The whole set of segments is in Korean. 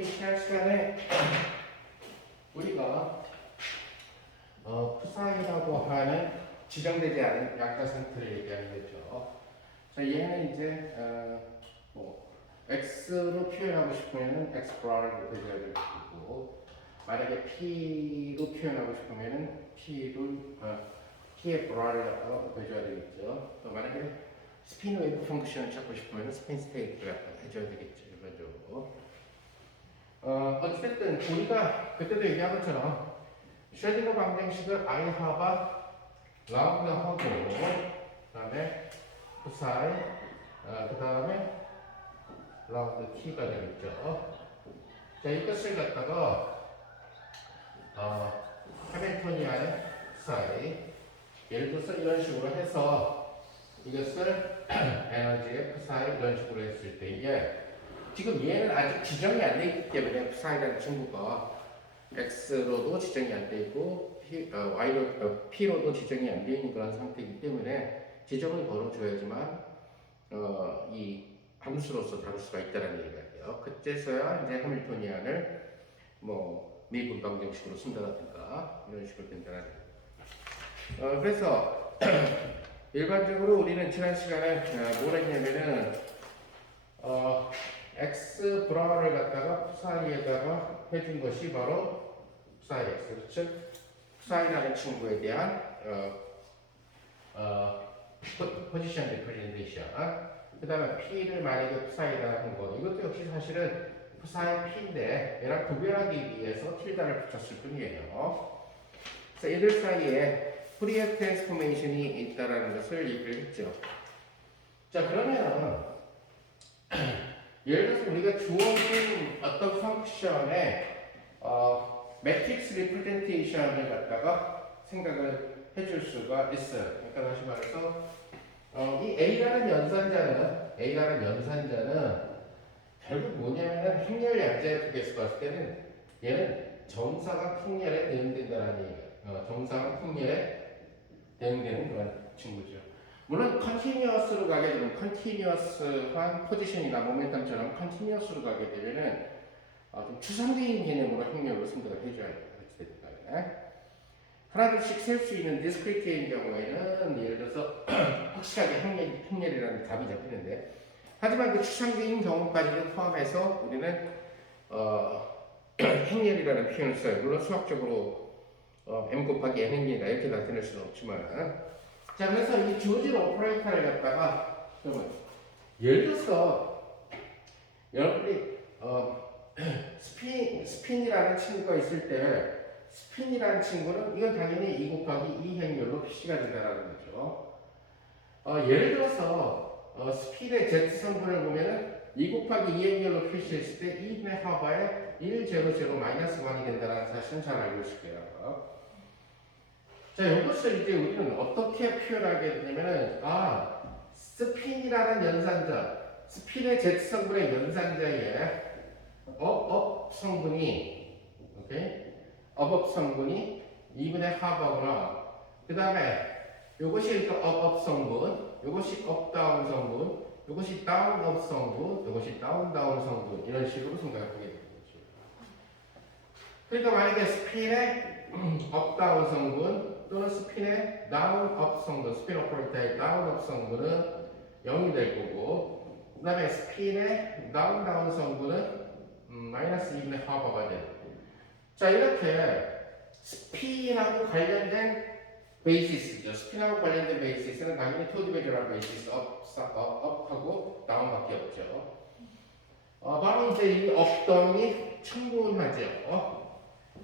오케이, 지난 시간에 우리가 푸사이라고 하는 지정되지 않은 약자 상태를 얘기하는 거죠. 자, 얘는 이제 x로 표현하고 싶으면은 x 브라를 대줘야 될 거고, 만약에 p로 표현하고 싶으면은 p의 브라를 갖다가 대줘야 되겠죠. 또 만약에 스핀 웨이브 펑크션을 찾고 싶으면 스핀 스테이트를 갖다가 해줘야 되겠죠. 일반적으로. 어쨌든 우리가 그때도 얘기한 것처럼 쉐딩거 방정식을 I 하바 라운드 하고 그 다음에 푸사이 그 다음에 라운드 t가 되겠죠. 자, 이것을 갖다가 해밀토니안의 푸사이, 예를 들어서 이런 식으로 해서 이것을 에너지의 푸사이 이런 식으로 했을 때에 지금 얘는 아직 지정이 안 돼 있기 때문에 푸사이라는 친구가 x로도 지정이 안 돼 있고 p로도 지정이 안 돼 있는 그런 상태이기 때문에 지정을 걸어줘야지만 이 함수로서 다룰 수가 있다는 얘기예요. 그때서야 이제 해밀토니안을 미분 방정식으로 쓴다든가 이런 식으로 된다는 얘기예요. 그래서 일반적으로 우리는 지난 시간에 뭘 했냐면은 x 브라를 갖다가 푸사이에다가 해준 것이 바로 푸사이 x, 즉 푸사이라는 친구에 대한 포지션 리프레젠테이션, 그 다음에 p를 만약에 푸사이다 한 거, 이것도 역시 사실은 푸사이 p인데 얘랑 구별하기 위해서 틸다를 붙였을 뿐이에요. 그래서 얘들 사이에 푸리어 트랜스포메이션이 있다라는 것을 얘기를 했죠. 자, 그러면 예를 들어서 우리가 주어진 어떤 펑션의 매트릭스 리프레젠테이션을 갖다가 생각을 해줄 수가 있어요. 그러니까 다시 말해서 이 A라는 연산자는 결국 뭐냐면은 행렬 양자의 두개에서 봤을 때는 얘는 정사각 행렬에 대응된다는 얘기예요. 정사각 행렬에 대응되는 그런 친구죠. 물론 컨티뉴어스로 가게 되면 컨티뉴어스한 포지션이나 모멘텀처럼 컨티뉴어스로 가게 되면은 좀 추상적인 개념으로 행렬로 생각을 해줘야 돼요. 하나둘씩 셀 수 있는 디스크리트인 경우에는 예를 들어서 확실하게 행렬이라는 답이 잡히는데, 하지만 그 추상적인 경우까지도 포함해서 우리는 행렬이라는 표현을 써요. 물론 수학적으로 m 곱하기 n 행렬이다 이렇게 나타낼 수는 없지만, 자, 그래서 이 주어진 오퍼레이터를 갖다가 예를 들어서 여러분이 스핀이라는 친구가 있을 때 스핀이라는 친구는 이건 당연히 2 곱하기 2 행렬로 표시가 된다는 거죠. 예를 들어서 스핀의 z 성분을 보면은 2 곱하기 2 행렬로 표시했을 때 2분의 하바에 1, 0, 0, 마이너스 1이 된다는 사실은 잘 알고 있을 거예요. 자, 이것을 이제 우리는 어떻게 표현하게 되냐면은, 스핀이라는 연산자, 스핀의 z 성분의 연산자에 업 성분이, 업 성분이 2분의 하바구나. 그 다음에 이것이 업 성분, 이것이 업 다운 성분, 이것이 다운 업 성분, 이것이 다운 성분, 이런 식으로 생각하게 되는 거죠. 그러니까 만약에 스핀의 업 다운 성분 또는 스핀의 다운 업 성분, 스핀 오퍼레이터의 다운 업 성분은 0이 될 거고, 그 다음에 스핀의 다운 성분은 마이너스 2분의 하바가 돼요. 자, 이렇게 스핀하고 관련된 베이시스죠. 스핀하고 관련된 베이시스는 당연히 투 디비저럴 베이시스 업하고 다운밖에 없죠. 바로 이제 이 업다운이 충분하죠.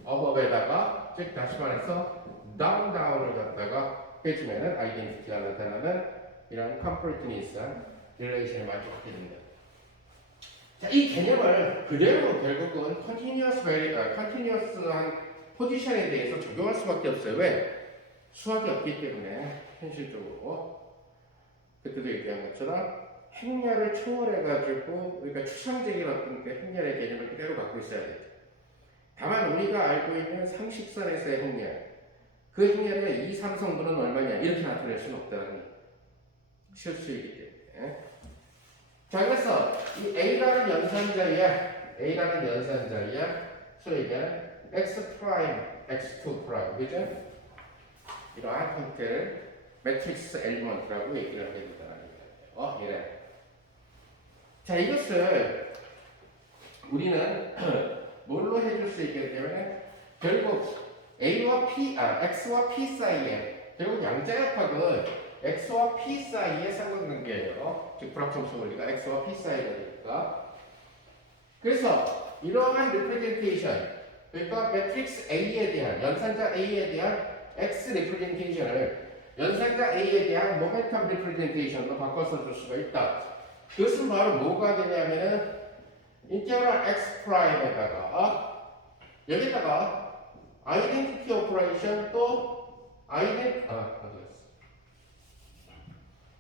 업에다가, 즉 다시 말해서 다운을 갖다가 해주면은 아이덴티티가 나타나는 이런 컴플리트니스한 릴레이션을 만족하게 됩니다. 자, 이 개념을 그대로 결국은 컨티뉴어스한 포지션에 대해서 적용할 수밖에 없어요. 왜? 수학이 없기 때문에 현실적으로 그때도 얘기한 것처럼 행렬을 초월해가지고 우리가 추상적인 어떤 그 행렬의 개념을 그대로 갖고 있어야 돼요. 다만 우리가 알고 있는 상식선에서의 행렬, 그 행렬의 2, 3성분은 얼마냐 이렇게 나타낼 수는 없다는 실수이기 때문에. 자, 그래서 이 A라는 연산자의 A라는 연산자의 소위 얘기하는 X 프라임, X2 프라임, 그죠? 이러한 형태를 매트릭스 엘리먼트라고 얘기를 하게 된다는 거예요. 이래. 자, 이것을 우리는 뭘로 해줄 수 있게 되면 결국 X와 P 사이에 결국 양자역학은 X와 P 사이의 상관관계예요. 즉 불합청수 원리가 X와 P 사이가 되니까. 그래서 이러한 리프레젠테이션, 그러니까 매트릭스 A에 대한 연산자 A에 대한 X 리프레젠테이션을 연산자 A에 대한 모멘텀 리프레젠테이션으로 바꿔서 줄 수가 있다. 그것은 바로 뭐가 되냐면은 인테그랄 X 프라임에다가 여기다가 아이덴티티 오퍼레이션 또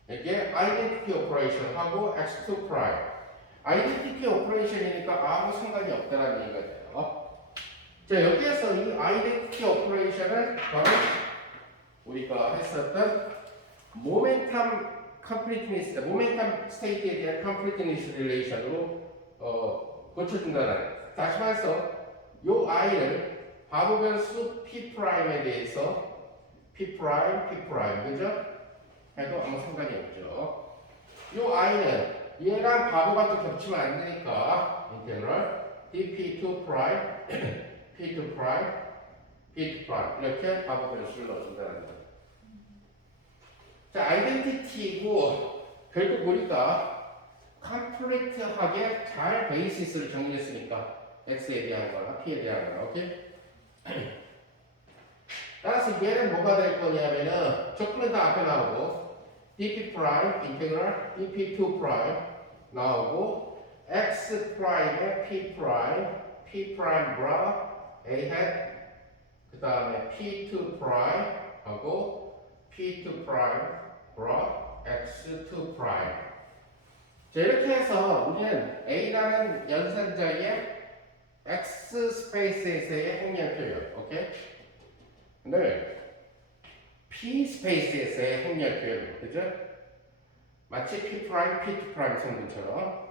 이게 아이덴티티 오퍼레이션하고 X2 프라임. 아이덴티티 오퍼레이션이니까 아무 상관이 없다는 얘기가 돼요. 자, 여기에서 이 아이덴티티 오퍼레이션을 바로 우리가 했었던 모멘텀 컴플리트니스, 모멘텀 스테이트에 대한 컴플리트니스 릴레이션으로 고쳐준다는. 다시 말해서 요 i를 바보 변수 P'에 대해서 P', 그죠? 해도 아무 상관이 없죠. 요 i는 얘랑 바보가 또 겹치면 안 되니까 인테그럴 dp2', p2', p2' 이렇게 바보 변수를 넣어준다는 거예요. 자, 아이덴티티고 결국 우리가 컴플리트하게 잘 베이시스를 정리했으니까 x에 대한 거나 p에 대한 거나, 오케이? 따라서 얘는 뭐가 될 거냐면은 조건은 다 앞에 나오고 dp 프라임 인테그럴 dp2 프라임 나오고 x 프라임에 p 프라임 브라 a hat 그 다음에 p2 프라임 하고 p2 프라임 브라 x2 프라임. 자, 이렇게 해서 우리는 a라는 연산자의 x 스페이스에서의 행렬 표현, 오케이? 를 p 스페이스에서의 행렬 표현, 그죠? 마치 p 프라임, p2 프라임 성분처럼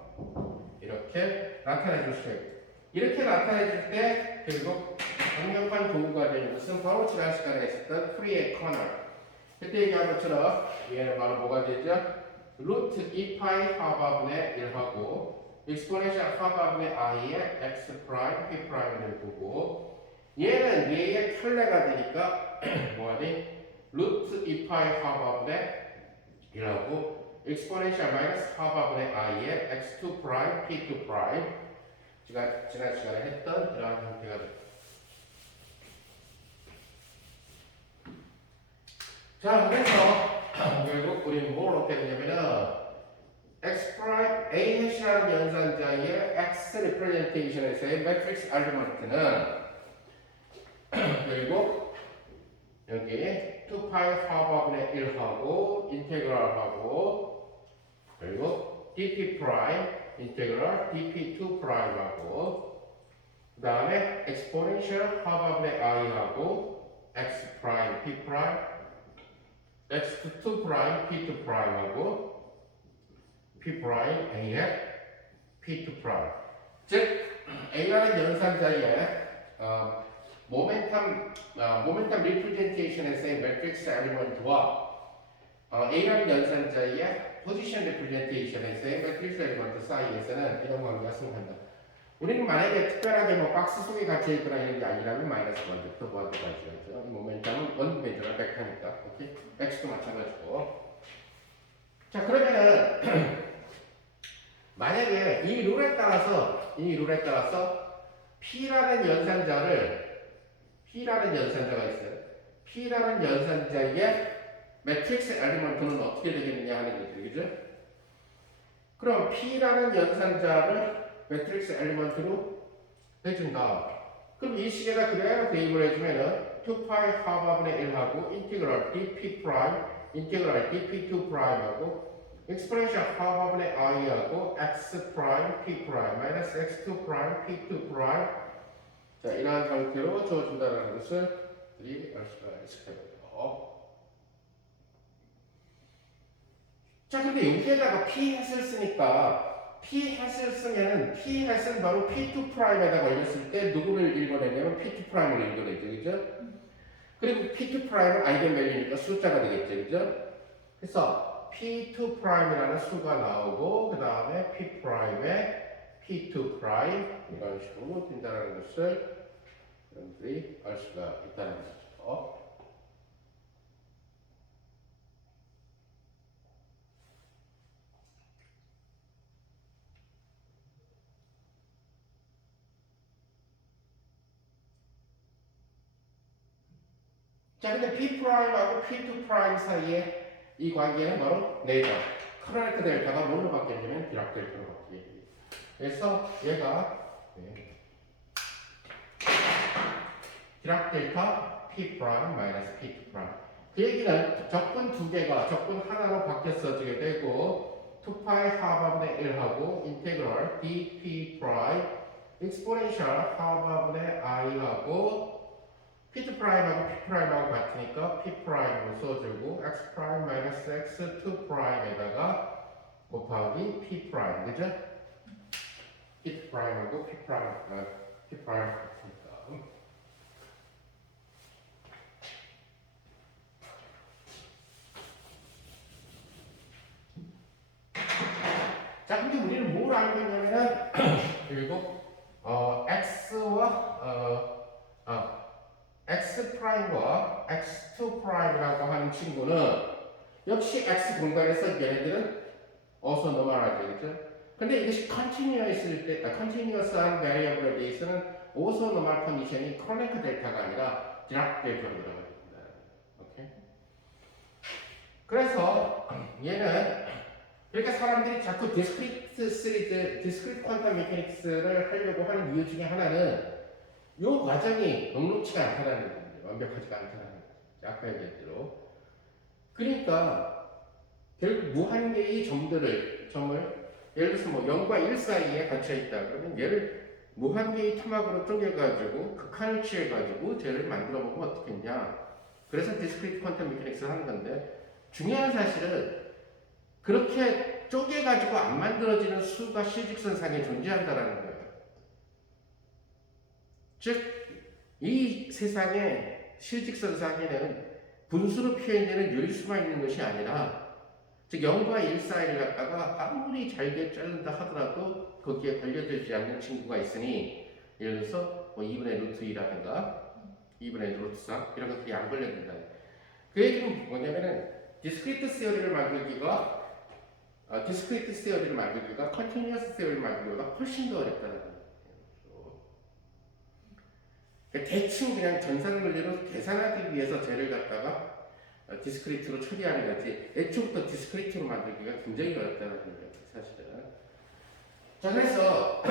이렇게 나타내 줄 수 있고, 이렇게 나타내 줄 때 결국 강력한 도구가 되는 것은 바로 지난 시간에 했었던 프리의 커널. 그때 얘기한 것처럼 얘는 바로 뭐가 되죠? 루트 2파이 하바분의 1하고 익스포넨셜 하바분의 i의 x 프라임, p 프라임을 보고 얘는 얘의 켤레가 되니까 뭐하니? 루트 2파이 하바분의 1하고 익스포넨셜 마이너스 하바분의 i의 x2 프라임, p2 프라임 지난 시간에 했던 이러한 형태가 됩니다. 자, 그래서 결국 우리는 뭘 얻게 되냐면은 x 프라임 a 해시라는 연산자의 x 리프레젠테이션에서의 매트릭스 알리먼트는 결국 여기 2파이 하바분의 1하고 인테그랄하고 그리고 dp 프라임 인테그랄 dp2 프라임하고 그 다음에 엑스포넨셜 하바분의 i하고 x 프라임 p 프라임 x2 프라임 p2 프라임하고 p 프라임 a의 p2 프라임. 즉 a라는 연산자의 모멘텀 리프레젠테이션에서의 매트릭스 엘리먼트와 a라는 연산자의 포지션 리프레젠테이션에서의 매트릭스 엘리먼트 사이에서는 이런 관계가 성립한다. 우리는 만약에 특별하게 뭐 박스 속에 갇혀 있거나 이런 게 아니라면 마이너스 1부터 뭐하고 가져야죠. 모멘텀은 원디멘셔널 벡터니까, 오케이? x도 마찬가지고. 자, 그러면은 만약에 이 룰에 따라서 P라는 연산자가 있어요. P라는 연산자의 매트릭스 엘리먼트는 어떻게 되겠느냐 하는 거죠. 그죠? 그럼 P라는 연산자를 매트릭스 엘리먼트로 해준다. 그럼 이 식에다 그대로 대입을 해주면은 2파이 하바분의 1하고 인티그럴 dp 프라임 인티그럴 dp2 프라임하고 익스포넨셜 하바분의 i하고 x 프라임 p 프라임 마이너스 x2 프라임 p2 프라임 자, 이러한 형태로 주어준다는 것을 우리 알 수가 있을 거예요. 자, 근데 여기에다가 p 햇을 쓰니까 p hat을 쓰면은 p hat은 바로 p2 프라임에다 걸렸을 때 누구를 읽어내냐면 p2 프라임을 읽어내죠, 그죠? 그리고 p2 프라임은 아이겐밸류니까 숫자가 되겠죠, 그죠? 그래서 p2 프라임이라는 수가 나오고 그 다음에 p 프라임에 p2 프라임 이런 식으로 된다는 것을 여러분들이 알 수가 있다는 거죠. 자, 근데 p 프라임하고 p2 프라임 사이에 이 관계는 바로 네이버. 크로네크 델타가 뭘로 바뀌냐면 디락 델타로 바뀌게 됩니다. 그래서 얘가 디락 델타 p 프라임 마이너스 p2 프라임. 그 얘기는 적분 두 개가 적분 하나로 바뀌었어지게 되고 2파이 하바분의 1하고 인테그럴 dp 프라임 익스포넨셜 하바분의 i하고 p2 프라임하고 p 프라임하고 같으니까 p 프라임으로 써주고 x 프라임 마이너스 x2 프라임에다가 곱하기 p 프라임, 그죠? p 프라임하고 p 프라임 같으니까. 자, 근데 우리는 뭘 알고 있냐면은 그리고 x 프라임과 x2 프라임이라고 하는 친구는 역시 x 공간에서 얘네들은 어서 넘어가죠, 그렇죠? 근데 이것이 컨티뉴어스한 베리어블에 대해서는 어서 넘어갈 컨디션이 크로네크 델타가 아니라 디락 델타로 들어갑니다. 오케이? 그래서 얘는 그러니까 사람들이 자꾸 디스크리트 퀀텀 메카닉스를 하려고 하는 이유 중에 하나는 이 과정이 녹록치가 않다는 거예요. 완벽하지가 않다는 거죠. 아까 얘기한 대로. 그러니까 결국 무한계의 점을 예를 들어서 뭐 0과 1 사이에 갇혀 있다 그러면 얘를 무한계의 토막으로 쪼개가지고 극한을 취해가지고 쟤를 만들어 보면 어떻겠냐. 그래서 디스크리트 퀀텀 메카닉스를 하는 건데 중요한 사실은 그렇게 쪼개가지고 안 만들어지는 수가 실직선상에 존재한다는 거예요. 즉, 이 세상의 실직선상에는 분수로 표현되는 요일수만 있는 것이 아니라 즉 0과 1 사이를 갖다가 아무리 잘게 자른다 하더라도 거기에 걸려들지 않는 친구가 있으니 예를 들어서 뭐 2분의 루트 2라든가 2분의 루트 3 이런 것들이 안 걸려든다. 그 얘기는 뭐냐면은 디스크리트 세어리를 만들기가 컨티뉴어스 세어리를 만들기보다 훨씬 더 어렵다는 거예요. 대충 그냥 전산물리로 계산하기 위해서 쟤를 갖다가 디스크리트로 처리하는 거지 애초부터 디스크리트로 만들기가 굉장히 어렵다는 거예요, 사실은. 자, 그래서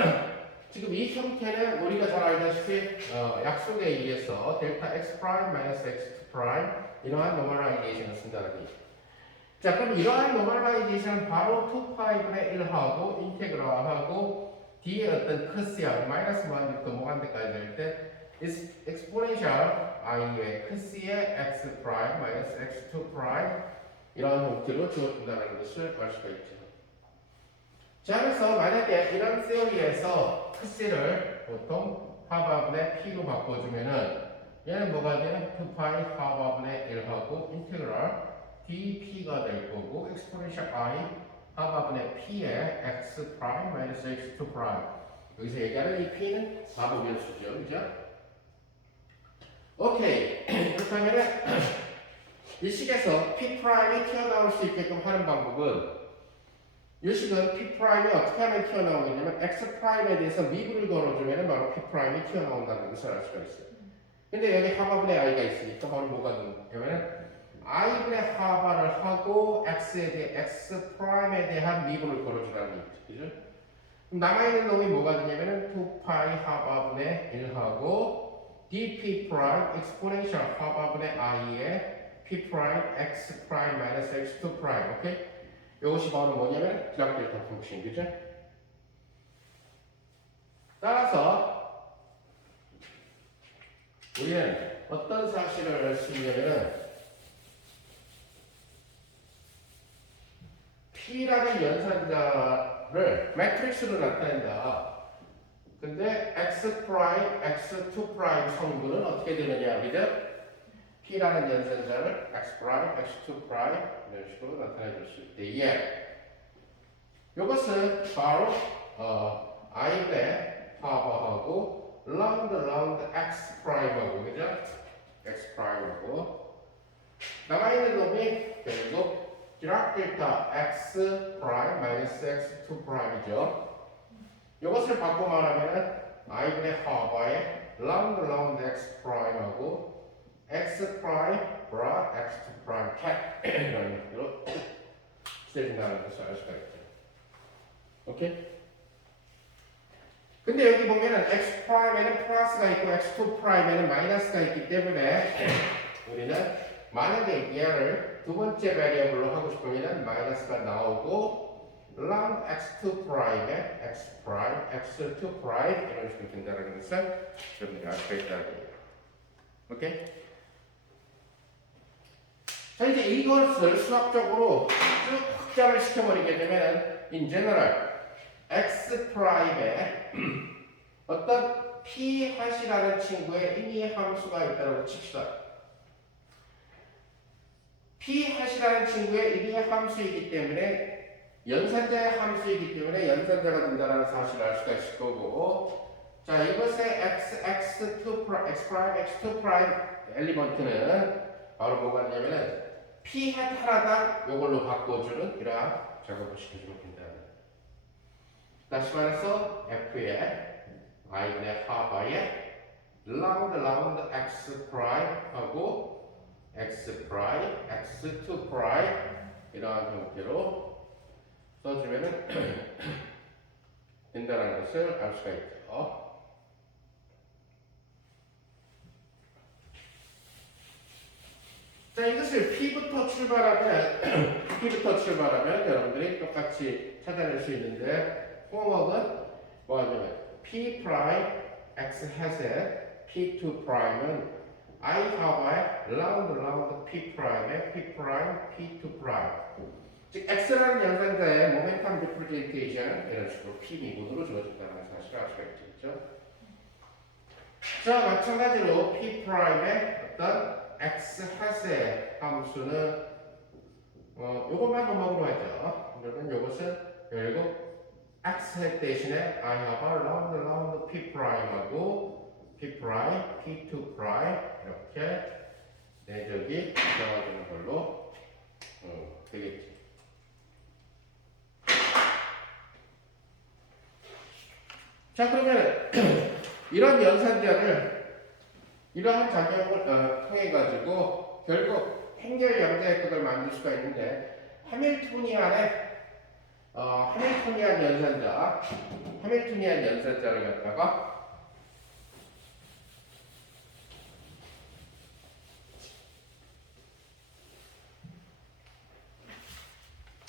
지금 이 형태는 우리가 잘 알다시피 약속에 의해서 델타 x 프라임 마이너스 x2 프라임 이러한 노멀라이제이션을 쓴다는 얘기죠. 자, 그럼 이러한 노멀라이제이션은 바로 2파이분의 1하고 인테그랄하고 뒤에 어떤 커스형 마이너스 1부터 뭐한테까지 될 때 exponential i의 크스의 x 프라임 마이너스 x2 프라임 이런 형태로 주어진다는 것을 알 수가 있죠. 자, 그래서 만약에 이런 세어리에서 크스를 보통 하바분의 p로 바꿔주면은 얘는 뭐가 돼요? 2파이 하바분의 1하고 인테그랄 dp가 될 거고 exponential i 하바분의 p의 x 프라임 마이너스 x2 프라임 여기서 얘기하는 이 p는 바보 변수죠, 그죠? 오케이. 그렇다면 이 식에서 P 프라임이 튀어나올 수 있게끔 하는 방법은 이 식은 P 프라임이 어떻게 하면 튀어나오겠냐면 X 프라임에 대해서 미분을 걸어주면 바로 P 프라임이 튀어나온다는 것을 알 수가 있어요. 근데 여기 하바분의 i가 있으니까 바로 뭐가 되냐면 i분의 하바를 하고 X 프라임에 대한 미분을 걸어주라는 얘기죠. 그죠? 그럼 남아있는 놈이 뭐가 되냐면 2파이 하바분의 1하고 dp 프라임 exponential 하바분의 i의 p 프라임 x 프라임 마이너스 x2 프라임. 오케이? 이것이 바로 뭐냐면 디락 델타 펑션, 그죠? 따라서 우리는 어떤 사실을 알 수 있냐면 p라는 연산자는 매트릭스로 나타낸다. 근데 x 프라임, x2 프라임 성분은 어떻게 되느냐, 그죠? P라는 연산자를 x 프라임, x2 프라임 이런 식으로 나타내 줄 수 있대. 이것은 바로 아이의 파버하고 라운드 x 프라임하고, 그죠? x 프라임하고 남아있는 놈이 결국 디락 델타 x 프라임 마이너스 x2 프라임이죠. 이것을 바꿔 말하면 아이의 파버의 라운드 x 프라임하고 x 프라임 브라 x2 프라임 캡 이런 식으로 쓰여진다는 것을 알 수가 있죠. 오케이? 근데 여기 보면은 x 프라임에는 플러스가 있고 x2 프라임에는 마이너스가 있기 때문에 우리는 만약에 얘를 두 번째 베리어블로 하고 싶으면 마이너스가 나오고 lambda x2 프라임에 x 프라임, x2 프라임 이런 식으로 된다는 것을 여러분들이 알 수가 있다는 거예요. 오케이? 자, 이제 이것을 수학적으로 쭉 확장을 시켜버리게 되면 in general x 프라임에 어떤 p hat이라는 친구의 임의 함수가 있다고 칩시다. p hat이라는 친구의 임의 함수이기 때문에 연산자의 함수이기 때문에 연산자가 된다는 사실을 알 수가 있을 거고, 자, 이것의 x2 프라임 엘리먼트는 바로 뭐가 되냐면은 p hat 하나당 이걸로 바꿔주는 이러한 작업을 시켜주면 된다. 다시 말해서 f의 i분의 하바의 라운드 x 프라임 하고 x 프라임, x2 프라임 이러한 형태로 써주면 된다는 것을 알 수가 있죠. 자, 이것을 P부터 출발하면 여러분들이 똑같이 찾아낼 수 있는데 홈워크는 뭐냐면 P 프라임 X hat의 P2 프라임은 I 하바의 라운드 P 프라임의 P 프라임 P2 프라임, 즉 X라는 연산자의 모멘텀 리프레젠테이션 이런 식으로 P 미분으로 주어진다는 사실을 알 수가 있죠. 자, 마찬가지로 P 프라임의 어떤 X hat의 함수는 요것만 홈워크로 하죠. 그러면 요것은 결국 X hat 대신에 I have a 라운드 P 프라임하고 P 프라임, P2 프라임 이렇게 내적이 나와주는 걸로 되겠지. 자, 그러면 이런 연산자를 이러한 작용을 통해 가지고 결국 행렬 양자역학을 만들 수가 있는데 하밀토니안 연산자를 갖다가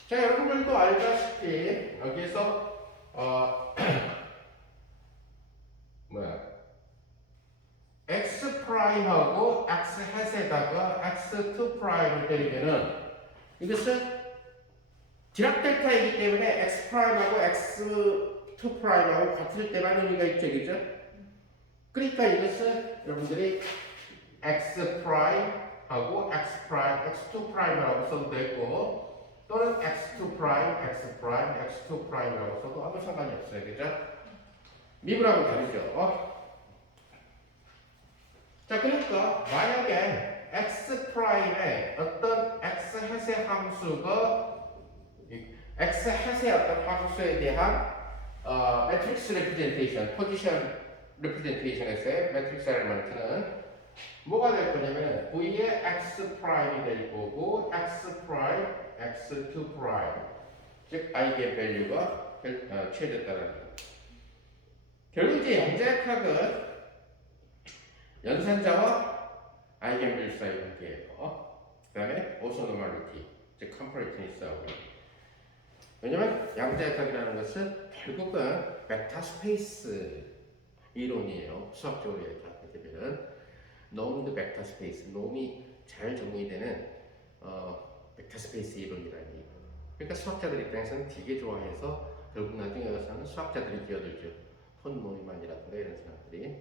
자, 여러분들도 알다시피 여기서 x 프라임하고 x hat에다가 x2 프라임을 때리면은 이것은 디락 델타이기 때문에 x 프라임하고 x2 프라임하고 같을 때만 의미가 있죠, 그죠? 그러니까 이것은 여러분들이 x 프라임하고 x 프라임, x2 프라임이라고 써도 되고 또는 x2 프라임, x 프라임, x2 프라임이라고 써도 아무 상관이 없어요, 그죠? 미분하고 다르죠. 자, 그러니까 만약에 x 프라임의 어떤 x hat의 함수가 x hat의 어떤 함수에 대한 매트릭스 레프레젠테이션, 포지션 레프레젠테이션에서의 매트릭스 엘리먼트는 뭐가 될 거냐면 V의 x 프라임이 될 거고 x 프라임, x2 프라임, 즉 아이겐 밸류가 취해졌다는 거. 결국 이제 양자역학은 연산자와 아이겐밸류 사이 관계예요. 그 다음에 오소노멀리티, 즉 컴퍼리티니스 하고. 왜냐면 양자역학이라는 것은 결국은 벡터 스페이스 이론이에요. 수학적으로 이야기하게 되면은 놈드 벡터 스페이스, 놈이 잘 정리되는 벡터 스페이스 이론이라는 얘기예요. 그러니까 수학자들 입장에서는 되게 좋아해서 결국 나중에 가서는 수학자들이 끼어들죠. 폰 노이만이라든가 이런 사람들이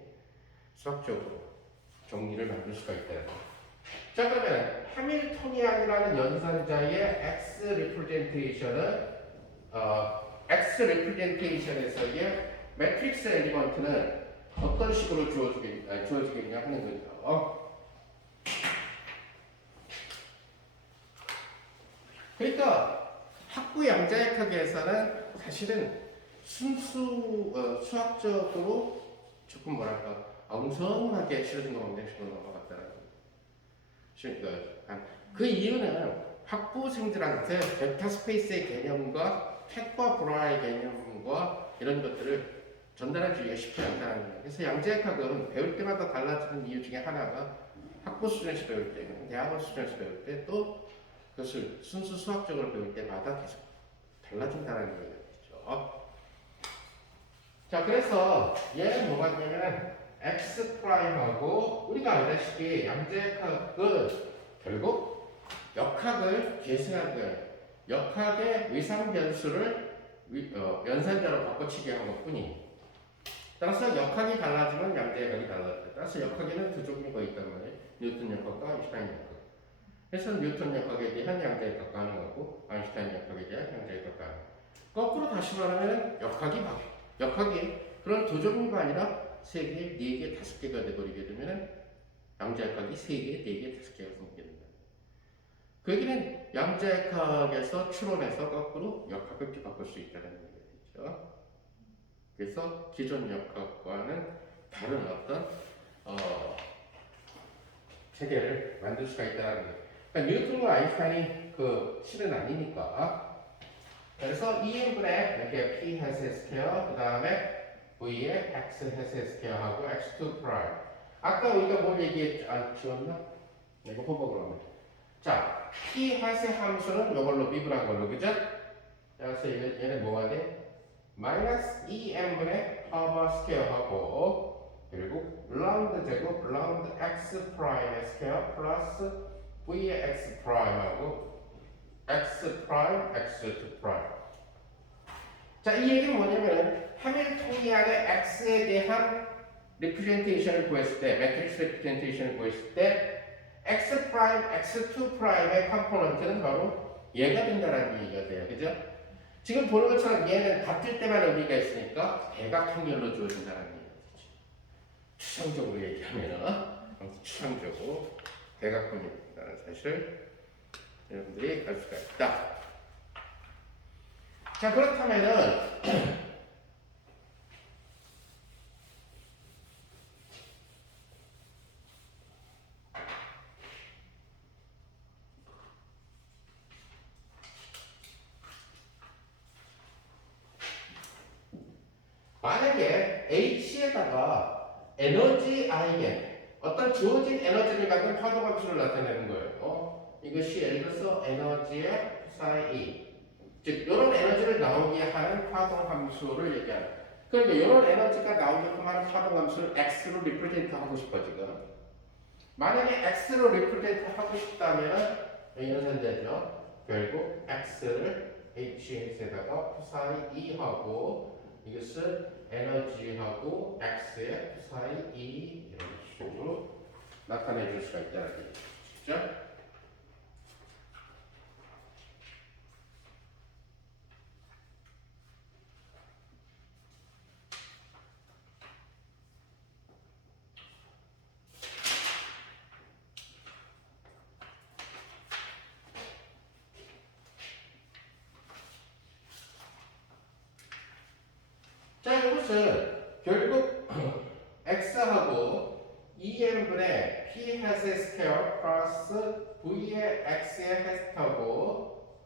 수학적으로 정리를 만들 수가 있다. 자, 그러면 해밀토니안이라는 연산자의 X 리프레젠테이션은 X 리프레젠테이션에서의 매트릭스 엘리먼트는 어떤 식으로 주어지겠냐 하는 거죠. 그러니까 학부 양자역학에서는 사실은 수학적으로 조금 뭐랄까 엉성하게 실어진 방정식으로 넘어갔다는 거예요. 그 이유는 학부생들한테 벡터 스페이스의 개념과 팩과 브라의 개념과 이런 것들을 전달해주기가 쉽지 않다는 거예요. 그래서 양자역학은 배울 때마다 달라지는 이유 중에 하나가 학부 수준에서 배울 때, 대학원 수준에서 배울 때 또 그것을 순수 수학적으로 배울 때마다 계속 달라진다는 얘기죠. 자, 그래서 얘는 뭐가 있냐면 x 프라임하고 우리가 알다시피 양자역학은 결국 역학을 계승한 거예요. 역학의 위상 변수를 연산자로 바꿔치기 한 것뿐이. 따라서 역학이 달라지면 양자역학이 달라져요. 따라서 역학에는 두 종류가 있단 말이에요. 뉴턴 역학과 아인슈타인 역학. 그래서 뉴턴 역학에 대한 양자역학과 하는 거고 아인슈타인 역학에 대한 양자역학과 하는 거. 거꾸로 다시 말하면 역학이 그런 두 종류가 아니라 세 개, 네 개, 다섯 개가 돼버리게 되면 양자역학이 세 개, 네 개, 다섯 개가 생기게 된다. 그 얘기는 양자역학에서 추론해서 거꾸로 역학을 바꿀 수 있다는 얘기죠. 그래서 기존 역학과는 다른 어떤 체계를 만들 수가 있다는 거예요. 그러니까 뉴턴과 아인슈타인이 그 실은 아니니까. 그래서 EM분의 이렇게 P 해서 스퀘어, 그 다음에 V에 X 해서 스퀘어하고 X2 프라임. 아까 우리가 뭘 지웠나? 이거 호복으로 하면. 자, P 해서 함수는 이걸로 미분한 걸로, 그죠? 그래서 얘는 뭐가 돼? 마이너스 2n분의 파워 스퀘어하고 그리고 라운드 제곱 라운드 x 프라임의 스퀘어 플러스 v의 x 프라임하고 x 프라임 x2 프라임. 자, 이 얘기는 뭐냐면 해밀토니안의 x에 대한 리프레젠테이션을 구했을 때, 매트릭스 리프레젠테이션을 구했을 때 x 프라임 x2 프라임의 컴포넌트는 바로 얘가 된다는 얘기가 돼요. 그죠? 지금 보는 것처럼 얘는 같을 때만 의미가 있으니까 대각형렬로 주어진다는 얘기죠. 추상적으로 얘기하면 추상적으로 대각형이라는 사실을 여러분들이 알 수가 있다. 자, 그렇다면은 만약에 H에다가 에너지 아이겐, 어떤 주어진 에너지를 가진 파도함수를 나타내는 거예요. 이것이 예를 들어서 에너지의 psi 즉 이런 에너지를 나오게 하는 파동함수를 얘기하는. 그러니까 이런 에너지가 나오게끔 하는 파동함수를 X로 리프레젠트 하고 싶어 지금. 만약에 X로 리프레젠트 하고 싶다면 연산되죠. 결국 X를 HS에다가 psi E 하고 이것을 에너지하고 x의 psi e 이런 식으로 나타내 줄 수가 있다는 얘기죠. 자, 이것은 결국 x하고 2n분의 p 해세 스퀘어 플러스 v의 x의 하고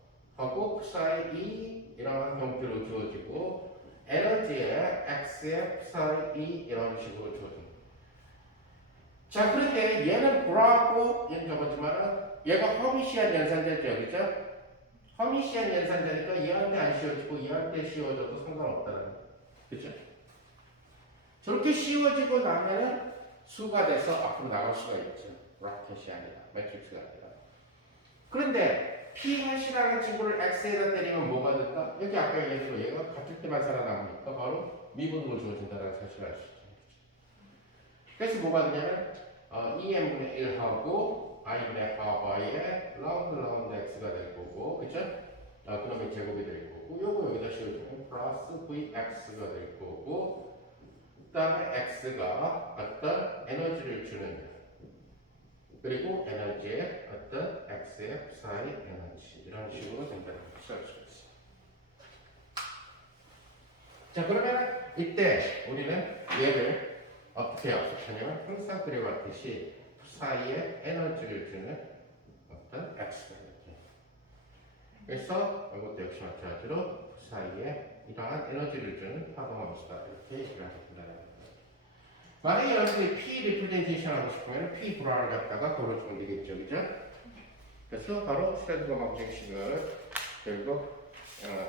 psi e 이런 형태로 주어지고 에너지의 x의 psi e 이런 식으로 주어집니다. 자, 그런데 얘는 브라고 얘는 저거지만 얘가 허미시안 연산자죠, 그죠? 허미시안 연산자니까 얘한테 안 씌워지고 얘한테 씌워져도 상관없다는 거예요. 그죠? 저렇게 씌워지고 나면은 수가 돼서 앞으로 나갈 수가 있죠. 라켓이 아니라, 매트릭스가 아니라. 그런데 p hat이라는 친구를 x에다 때리면 뭐가 된다? 여기 아까 얘기했던 얘가 같을 때만 살아남으니까 바로 미분으로 주어진다는 사실을 알 수 있죠. 그래서 뭐가 되냐면 2n분의 1하고 i분의 하바의 라운드 x가 될 거고, 그쵸? 그놈의 제곱이 될 거고, 요거 여기다 씌워주면 플러스 vx가 될 거고, 그 다음에 x가 어떤 에너지를 주느냐, 그리고 에너지의 어떤 x의 psi 에너지, 이런 식으로 된다는 것을 알 수 있어요. 자, 그러면 이때 우리는 얘를 어떻게 약속하냐면 항상 그래왔듯이 psi의 에너지를 주는 어떤 x가 이렇게. 그래서 이것도 역시 마찬가지로 psi의 이러한 에너지를 주는 파동함수다, 이렇게 얘기를 하게 된다는 거예요. 만약에 여러분들이 P 리프레젠테이션 하고 싶으면 P 불화를 갖다가 걸어주면 되겠죠, 그죠? 그래서 바로 슈레딩거 방정식을 결국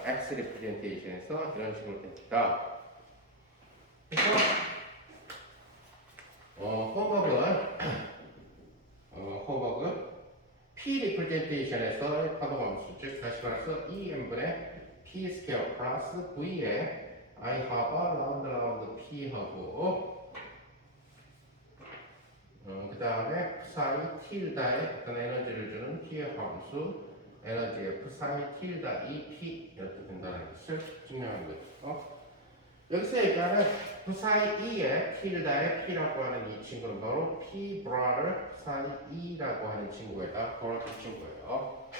X 리프레젠테이션에서 이런 식으로 됩니다. 그래서 호버은 P 리프레젠테이션에서 파동함수, 즉 다시 말해서 EM분의 P 스퀘어 플러스 V의 I 하바 라운드 P하고 그 다음에 psi 틸다의 어떤 에너지를 주는 T의 함수 에너지의 psi 틸다 EP 이렇게 된다는 것을 증명한 거죠. 여기서 얘기하는 psi E의 틸다의 P라고 하는 이 친구는 바로 P 브라를 psi E라고 하는 친구에다 걸어준 거예요.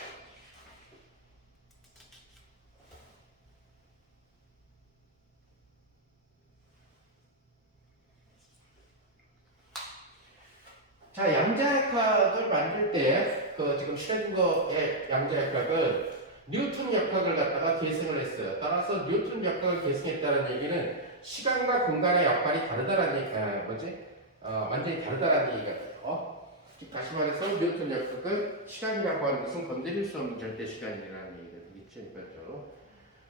자, 양자역학을 만들 때 지금 슈레딩거의 양자역학은 뉴턴 역학을 갖다가 계승을 했어요. 따라서 뉴턴 역학을 계승했다는 얘기는 시간과 공간의 역할이 다르다라는 얘기가 완전히 다르다라는 얘기가 돼요. 다시 말해서 뉴턴 역학은 시간이라고 하는 것은 건드릴 수 없는 절대 시간이라는 얘기가 되겠죠, 이거죠.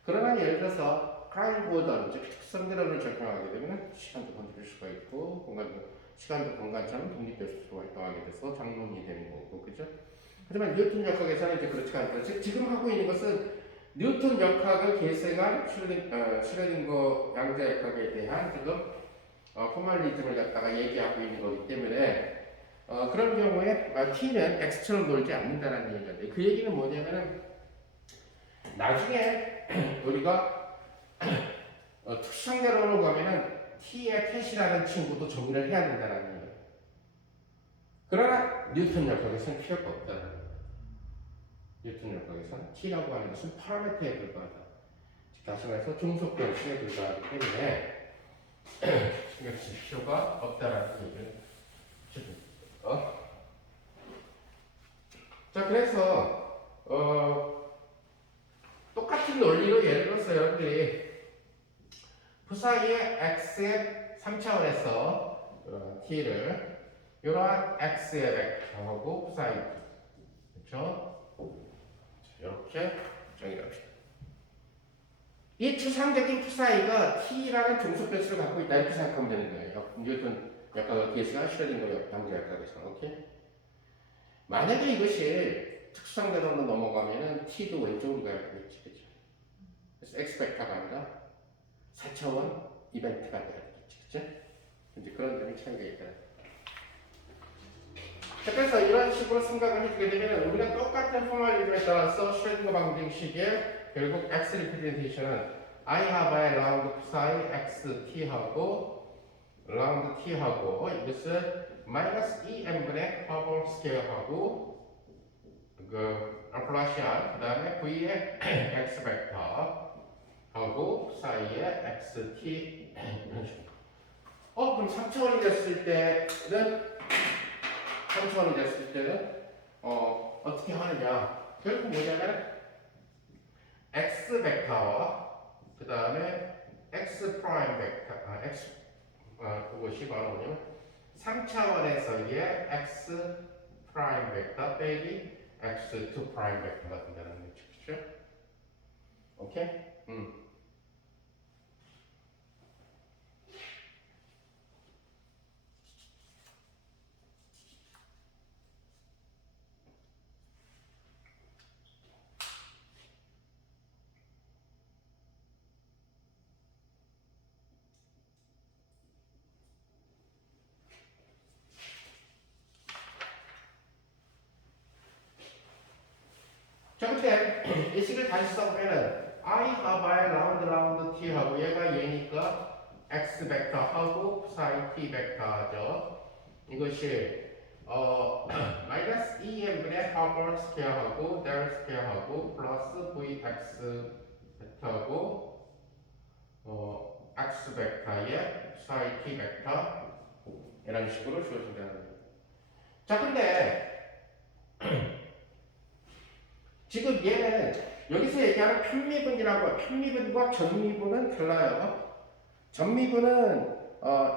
그러나 예를 들어서 카일 보던 즉 특성대론을 적용하게 되면 시간도 건드릴 수가 있고 시간도 공간처럼 독립될 수가 활동하게 돼서 장론이 되는 거고, 그죠? 하지만 뉴턴 역학에서는 이제 그렇지 않다. 즉 지금 하고 있는 것은 뉴턴 역학을 계승한 슈레딩거 양자역학에 대한 지금 포멀리즘을 갖다가 얘기하고 있는 거기 때문에 그런 경우에 T는 X처럼 놀지 않는다는 얘기가 돼요. 그 얘기는 뭐냐면은 나중에 우리가 특성대로로 가면은 T의 캣이라는 친구도 정의를 해야 된다는 얘기예요. 그러나 뉴턴 역학에서는 필요가 없다는 거예요. 뉴턴 역학에서는 T라고 하는 것은 파라미터에 불과하다. 다시 말해서 종속 변수에 불과하기 때문에 신경 쓸 필요가 없다라는 얘기를 해줍니다. 자, 그래서 똑같은 논리로 예를 들어서 여러분들이 psi의 x의 3차원에서 t를 이러한 x의 벡터하고 psi 그렇죠? 이렇게 정의합시다. 이 추상적인 psi가 t라는 종속 변수를 갖고 있다 이렇게 생각하면 되는 거예요. 뉴턴 약간 계수가 슈레딩거 양자역학에서 오케이? 만약에 이것이 특수상대로로 넘어가면은 t도 왼쪽으로 가야 되겠지, 그렇죠? 그래서 x 벡터가 아니라 4차원 이벤트가 돼야 되겠지, 그렇죠? 이제 그런 점이 차이가 있다. 그래서 이런 식으로 생각을 해주게 되면 우리가 똑같은 포멀리즘에 따라서 슈레딩거 방정식의 결국 x 리프레젠테이션은 I 하바의 라운드 psi x t하고 라운드 t하고 이것을 마이너스 2n분의 파벌 스퀘어하고 플러시한 그 다음에 v의 x 벡터 하고 psi의 xt 이런 식으로. 그럼 3차원이 됐을 때는 어떻게 하느냐? 결국 뭐냐면 x 벡터와 그 다음에 x 프라임 벡터, 그것이 바로 뭐냐면 3차원에서의 x 프라임 벡터 빼기 x2 프라임 벡터가 된다는 거죠, 그렇죠? 오케이? 다시 써보면은 I 하바의 라운드 t 하고 얘가 얘니까 x 벡터 하고 psi t 벡터 하죠. 이것이 마이너스 2m분의 하버 스퀘어 하고 델 스퀘어 하고 플러스 vx 벡터하고 x 벡터의 psi t 벡터 이런 식으로 주어진다는 거예요. 자, 근데 지금 얘는 여기서 얘기하는 편미분이라고 편미분과 전미분은 달라요. 전미분은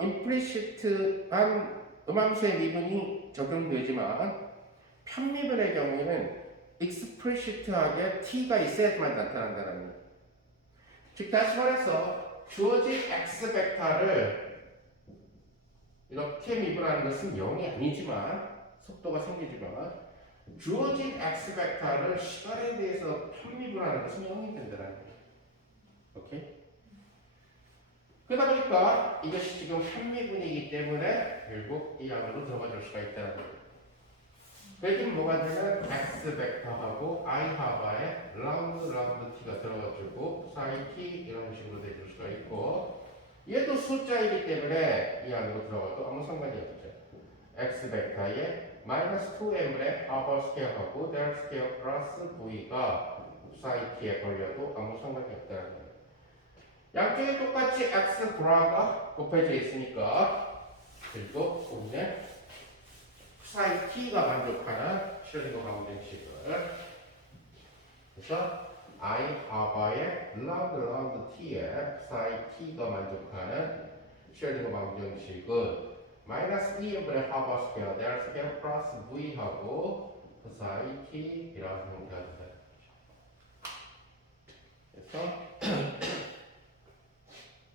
임플리시트한 음함수의 미분이 적용되지만 편미분의 경우에는 익스플리시트하게 t가 있어야만 나타난다는 거예요. 즉 다시 말해서 주어진 x 벡터를 이렇게 미분하는 것은 0이 아니지만 속도가 생기지만 주어진 x 벡터를 시간에 대해서 편미분하는 것은 0이 된다는 거예요. 오케이? 그러다 보니까 이것이 지금 편미분이기 때문에 결국 이 안으로 들어가 줄 수가 있다는 거예요. 그렇게 뭐가 되면 x 벡터하고 i 하바에 라운드 t가 들어가지고 psi t 이런 식으로 돼줄 수가 있고 얘도 숫자이기 때문에 이 안으로 들어가도 아무 상관이 없죠. x 벡터에 마이너스 2m의 하버 스퀘어하고 델 스퀘어 플러스 v가 psi t에 걸려도 아무 상관이 없다는 거예요. 양쪽에 똑같이 x 브라가 곱해져 있으니까 그리고 우리는 psi t가 만족하는 슐링거 방정식을 그래서 I 하바의 라운드 t에 psi t가 만족하는 슐링거 방정식은 마이너스 2m분의 하바 스퀘어 델 스퀘어 플러스 v하고 psi t 이라는 형태가 된다.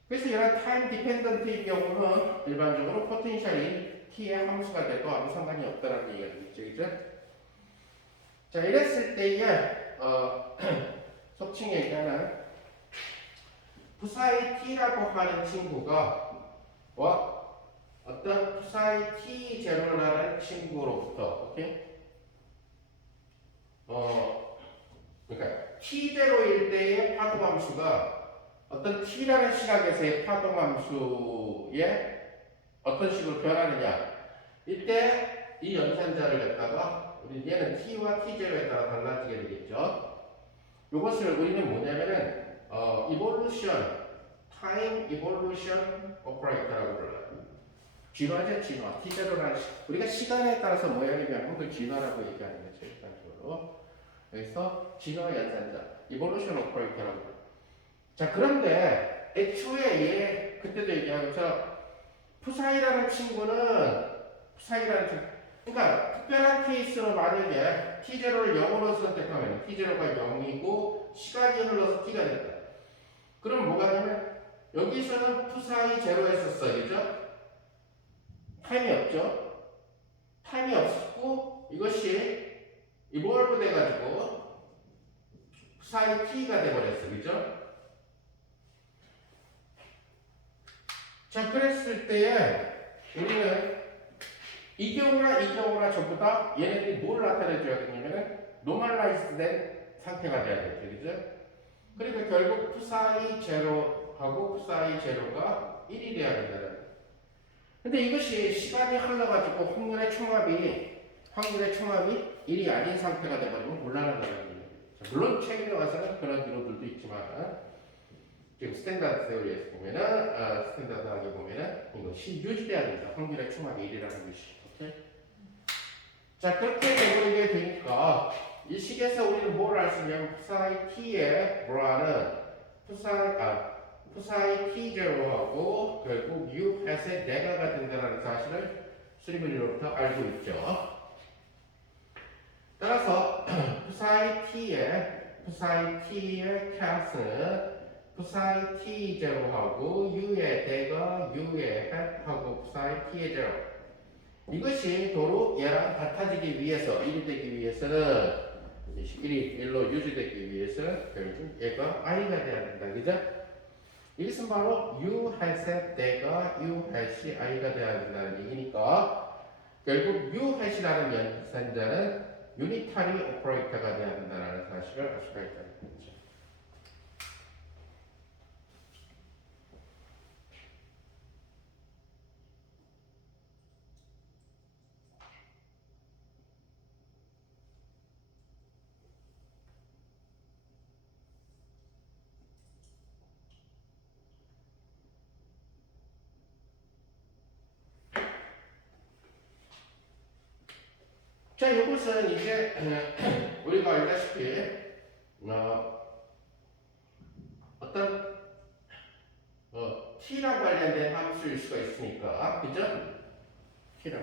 그래서 이런 타임 디펜던트인 경우는 일반적으로 포텐셜이 t의 함수가 돼도 아무 상관이 없다는 얘기가 되겠죠, 그죠? 자, 이랬을 때에 속칭 얘기하는 psi t라고 하는 친구가 어떤 psi t 제로라는 친구로부터, 오케이? 그러니까 t 제로일 때의 파동함수가 어떤 t라는 시각에서의 파동함수에 어떤 식으로 변하느냐. 이때 이 연산자를 냈다가 우리 얘는 t와 t0에 따라 달라지게 되겠죠. 이것을 우리는 뭐냐면은 evolution, time evolution operator라고 불러요. 진화죠, 진화. t0라는 우리가 시간에 따라서 모양이 변하는 걸 진화라고 얘기하는 거죠, 일반적으로. 그래서 진화 연산자, evolution operator라고 불러요. 자, 그런데 애초에 얘 그때도 얘기한 것처럼 psi라는 친구는 그러니까 특별한 케이스로 만약에 t0를 0으로 선택하면 t0가 0이고 시간이 흘러서 t가 됐다. 그럼 뭐가 되냐면 여기서는 psi 제로였었어요, 그죠? 타임이 없죠? 타임이 없었고 이것이 이볼브 돼가지고 psi t가 돼버렸어, 그죠? 자, 그랬을 때에 우리는 이 경우나 전부 다 얘네들이 뭘 나타내줘야 되냐면은 노멀라이즈 된 상태가 돼야 되죠, 그죠? 그러니까 결국 psi 제로하고 psi 제로가 1이 돼야 된다는 거예요. 근데 이것이 시간이 흘러가지고 확률의 총합이 1이 아닌 상태가 되버리면 곤란하다는 거예요. 물론 최근에 와서는 그런 이론들도 있지만 지금 스탠다드 세오리에서 보면은 스탠다드하게 보면은 이것이 유지돼야 된다. 확률의 총합이 1이라는 것이. 오케이? 자, 그렇게 되버리게 되니까 이 식에서 우리는 뭘 알 수 있냐면 psi t의 브라는 psi t0하고 결국 u hat의 네가가 된다는 사실을 수리물리로부터 알고 있죠. 따라서 psi t의 cat은 psi t0하고 u의 대가 u의 hat하고 psi t의 제로 이것이 도로 얘랑 같아지기 위해서 1이 되기 위해서는 1로 유지되기 위해서는 결국 얘가 i가 돼야 된다, 그죠? 이것은 바로 u hat의 대가 u hat이 i가 돼야 된다는 얘기니까 결국 u hat이라는 연산자는 유니타리 오퍼레이터가 돼야 된다는 사실을 알 수가 있다는 거죠. 자, 이것은 이제 우리가 알다시피 어떤 t랑 관련된 함수일 수가 있으니까, 그죠? t랑.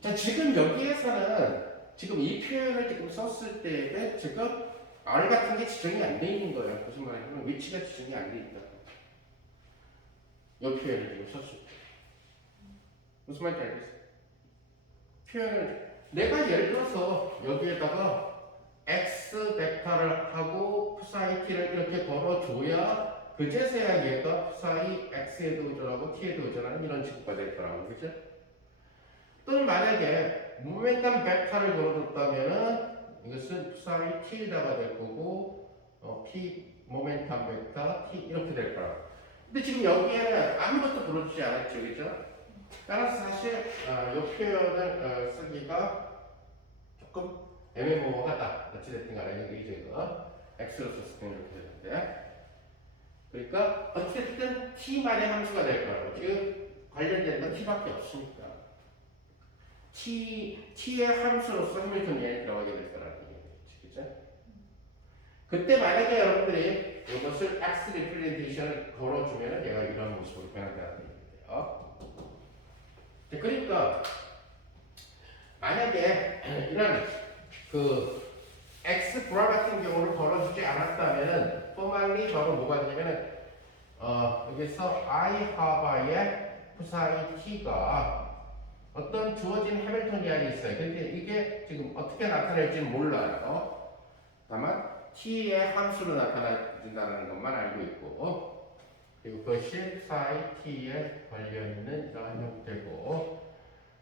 자, 지금 여기에서는 지금 이 표현을 지금 썼을 때 지금 r 같은 게 지정이 안 돼 있는 거예요. 무슨 말이냐면 위치가 지정이 안 돼 있다. 이 표현을 지금 썼을 때 무슨 말인지 알겠어요? 표현을 내가 예를 들어서 여기에다가 x 벡터를 하고 psi t를 이렇게 걸어줘야 그제서야 얘가 psi x에도 의존하고 t에도 의존하는 이런 식구가 될 거라고, 그죠? 또는 만약에 모멘텀 벡터를 걸어줬다면은 이것은 psi t에다가 될 거고 p 모멘텀 벡터 t 이렇게 될 거라고. 근데 지금 여기에는 아무것도 걸어주지 않았죠, 그죠? 따라서 사실 이 표현을 쓰기가 조금 애매모호하다. 어찌됐든 간에 여기 이제 x로 썼을 때는 이렇게 되는데, 그러니까 어쨌든 t만의 함수가 될 거라고. 지금 관련된 건 t밖에 없으니까 t의 함수로서 해밀턴이 들어가게 될 거라는 얘기겠지, 그죠? 그때 만약에 여러분들이 이것을 x 리프레젠테이션을 걸어주면 얘가 이런 모습으로 변한다는 얘기예요. 그러니까 만약에 이런 그 x 브라 같은 경우를 걸어주지 않았다면은 포멀리 바로 뭐가 되냐면은 여기서 I 하바의 psi t가 어떤 주어진 해밀토니안이 있어요. 근데 이게 지금 어떻게 나타날지는 몰라요. 다만 t의 함수로 나타난다는 것만 알고 있고, 그리고 그것이 psi t에 걸려 있는 이러한 형태고.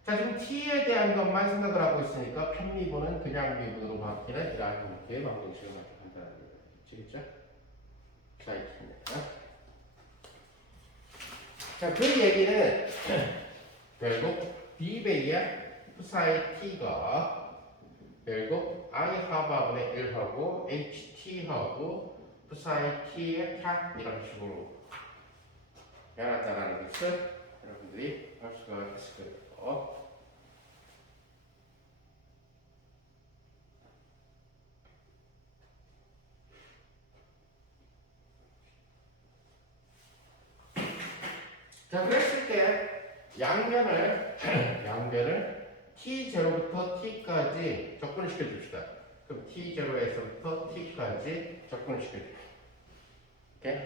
자, 지금 t에 대한 것만 생각을 하고 있으니까 편미분은 그냥 미분으로 바뀌는 이러한 형태의 방정식을 나타낸다는 거겠죠? psi t입니다. 자, 그 얘기는 결국 b배의 psi t가 결국 I 하바분의 1하고 HT하고 psi t의 cat 이런 식으로 변했다는 것을 여러분들이 알 수가 있을 거예요. 자, 그랬을 때 양변을 t0부터 t까지 접근시켜 줍시다. 그럼 t0에서부터 t까지 접근시켜 줍시다. 오케이?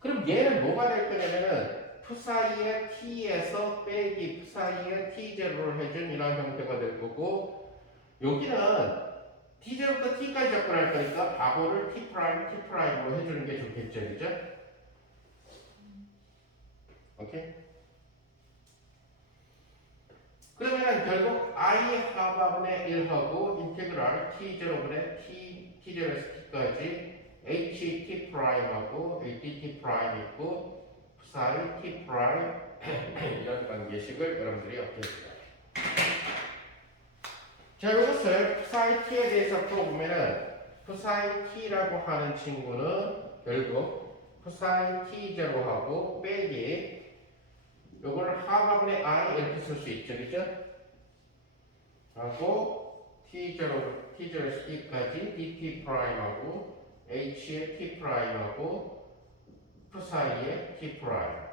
그럼 얘는 뭐가 될 거냐면은 psi의 t에서 빼기 psi의 t0를 해준 이런 형태가 될 거고, 여기는 t0부터 t까지 접근할 거니까 바보를 t'으로 해주는 게 좋겠죠, 그죠? 오케이? 그러면 결국 I 하바분의 1하고 인테그랄 t0분의 t0에서 t까지 ht 프라임하고 ht 프라임 있고 psi t 프라임 이런 관계식을 여러분들이 얻게 됩니다. 자, 이것을 psi t에 대해서 풀어보면은 psi t라고 하는 친구는 결국 psi t0하고 빼기 요거를 하바분의 I 이렇게 쓸 수 있죠, 그죠? 하고 t0에서 t까지 dt 프라임하고 h의 t 프라임하고 psi의 t 프라임.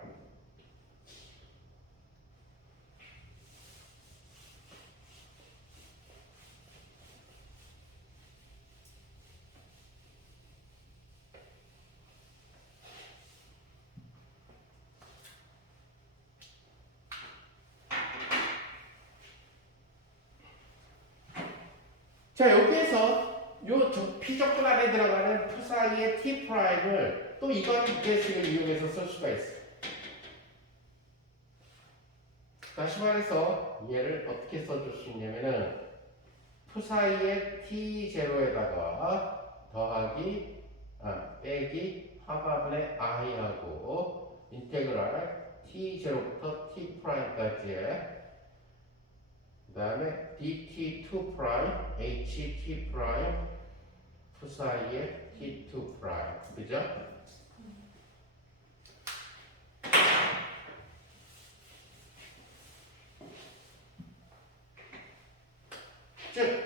자, 여기에서 요 피적분 안에 들어가는 psi의 t 프라임을 또 이번 계식을 이용해서 쓸 수가 있어요. 다시 말해서 얘를 어떻게 써줄 수 있냐면은 푸사이의 t0에다가 더하기 빼기 화합분의 i하고 인테그랄 t0부터 t'까지의 그 다음에 dt2' ht' 푸사이의 t2' 그죠? 즉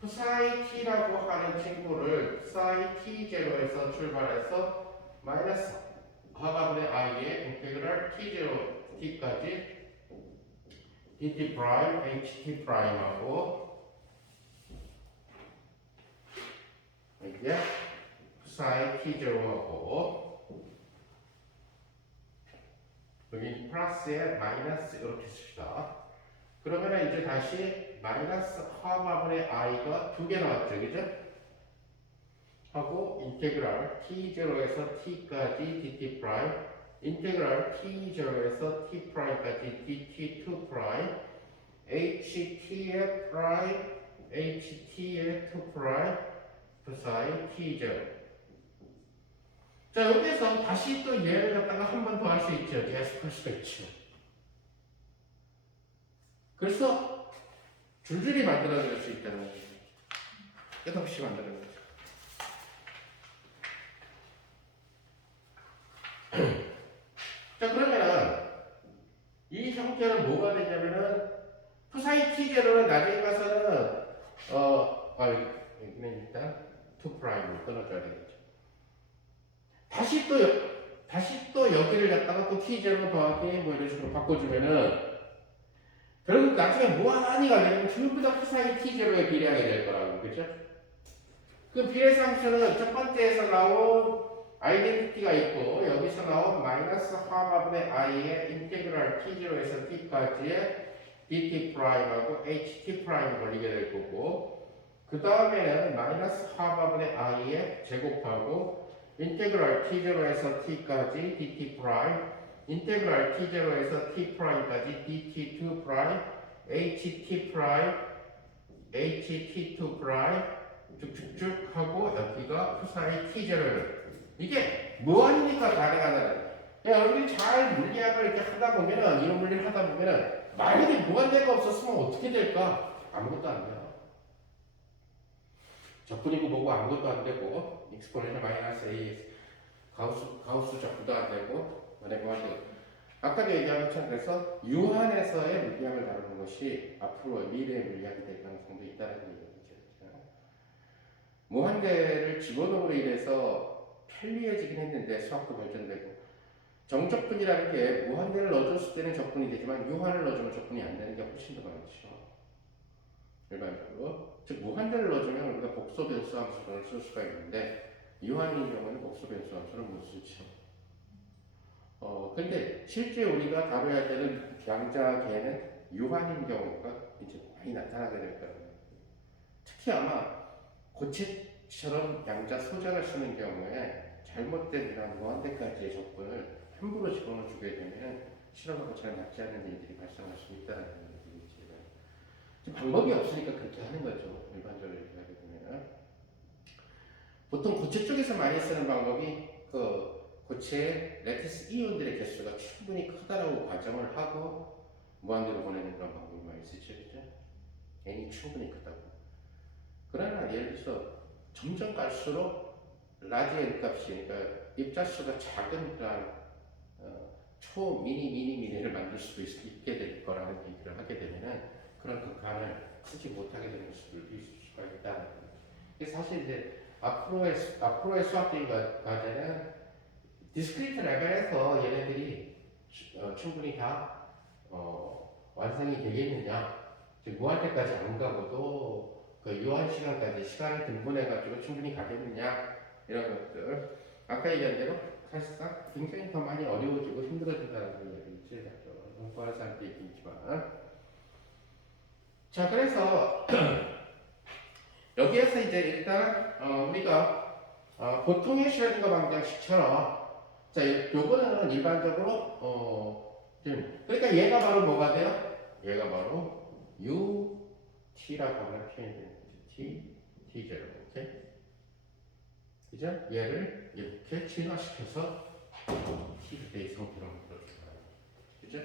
푸사이 t라고 하는 친구를 푸사이 t0에서 출발해서 마이너스 화합분의 i의 인테그랄 t0 t까지 dt 프라임 ht 프라임하고 이제 푸사이 t0하고 여기 플러스에 마이너스 이렇게 씁시다. 그러면 이제 다시 마이너스 화합분의 i가 두 개 나왔죠, 그죠? 하고 인테그랄 t0에서 t까지 dt 프라임 인테그랄 t0에서 t'까지 dt2 프라임 ht의 프라임 ht의 2 프라임 푸사이 t0. 자 여기에서 다시 또 얘를 갖다가 한 번 더 할 수 있죠. 계속 할 수가 있죠. 그래서 줄줄이 만들어낼 수 있다는 거죠. 끝없이 만들어낼 수 자 그러면은 이 형태는 뭐가 되냐면은 푸사이 t0는 나중에 가서는 여기는 일단 2'을 끊어줘야 되겠죠. 다시 또 여기를 갖다가 또 t0 더하기 뭐 이런 식으로 바꿔주면은 결국 나중에 무한하니가 되면 전부 다 푸사이 t0에 비례하게 될 거라고 그죠? 그 비례상수는 첫 번째에서 나온 아이덴티티가 있고 여기서 나온 마이너스 화합분의 i의 인테그랄 t0에서 t까지의 dt 프라임하고 ht 프라임 걸리게 될 거고 그 다음에는 마이너스 화합분의 i의 제곱하고 인테그랄 t0에서 t까지 dt 프라임 인테그랄 t0에서 t 프라임까지 dt2 프라임 ht 프라임 ht2 프라임 쭉쭉쭉 하고 여기가 푸사이 t0를 이게 무한이니까 가능하다는. 여러분이 잘 물리학을 이렇게 하다 보면은 이런 물리를 하다 보면은 만약에 무한대가 없었으면 어떻게 될까? 아무것도 안 돼요. 적분이고 뭐고 아무것도 안 되고 익스포넨셜 마이너스 a 가우스 적분도 안 되고 만약에 무한대가 아까 얘기한 것처럼 그래서 유한에서의 물리학을 다루는 것이 앞으로 미래의 물리학이 될 가능성도 있다는 얘기죠. 무한대를 집어넣음으로 인해서 편리해지긴 했는데 수학도 발전되고 정적분이라는 게 무한대를 넣어줬을 때는 적분이 되지만 유한을 넣어주면 적분이 안 되는 게 훨씬 더 많죠. 일반적으로 즉 무한대를 넣어주면 우리가 복소 변수 함수를 쓸 수가 있는데 유한인 경우는 복소 변수 함수를 못 쓰죠. 근데 실제 우리가 다뤄야 되는 양자계는 유한인 경우가 이제 많이 나타나게 될 거예요. 특히 아마 고체처럼 양자 소자를 쓰는 경우에 잘못된 이런 무한대까지의 적분을 함부로 집어넣어 주게 되면 실험하고 잘 맞지 않는 일들이 발생할 수 있다는 얘기죠. 방법이 없으니까 그렇게 하는 거죠. 일반적으로 이렇게 하게 되면 보통 고체 쪽에서 많이 쓰는 방법이 그 고체의 레티스 이온들의 개수가 충분히 크다라고 가정을 하고 무한대로 보내는 그런 방법이 많이 쓰죠. 그죠? n이 충분히 크다고. 그러나 예를 들어서 점점 갈수록 라지 n 값이 그러니까 입자수가 작은 그런 미니를 만들 수도 있게 될 거라는 얘기를 하게 되면은 그런 극한을 쓰지 못하게 되는 수들도 있을 수가 있다. 사실 이제 앞으로의 수학적인 과제는 디스크리트 레벨에서 얘네들이 충분히 다 완성이 되겠느냐, 즉 무한대까지 안 가고도 그 유한 시간까지 시간을 등분해가지고 충분히 가겠느냐 이런 것들 아까 얘기한 대로 사실상 굉장히 더 많이 어려워지고 힘들어진다는 얘기를 공부하는 사람도 있지만 자 그래서 여기에서 이제 일단 우리가 보통의 슈레딩거 방정식처럼 자 요거는 일반적으로 그러니까 얘가 바로 뭐가 돼요? 얘가 바로 UT라고 하는 표현이 되는 거죠. T0. 오케이? 그죠? 얘를 이렇게 진화시켜서 T의 상태로 만들어주는 거예요. 그죠?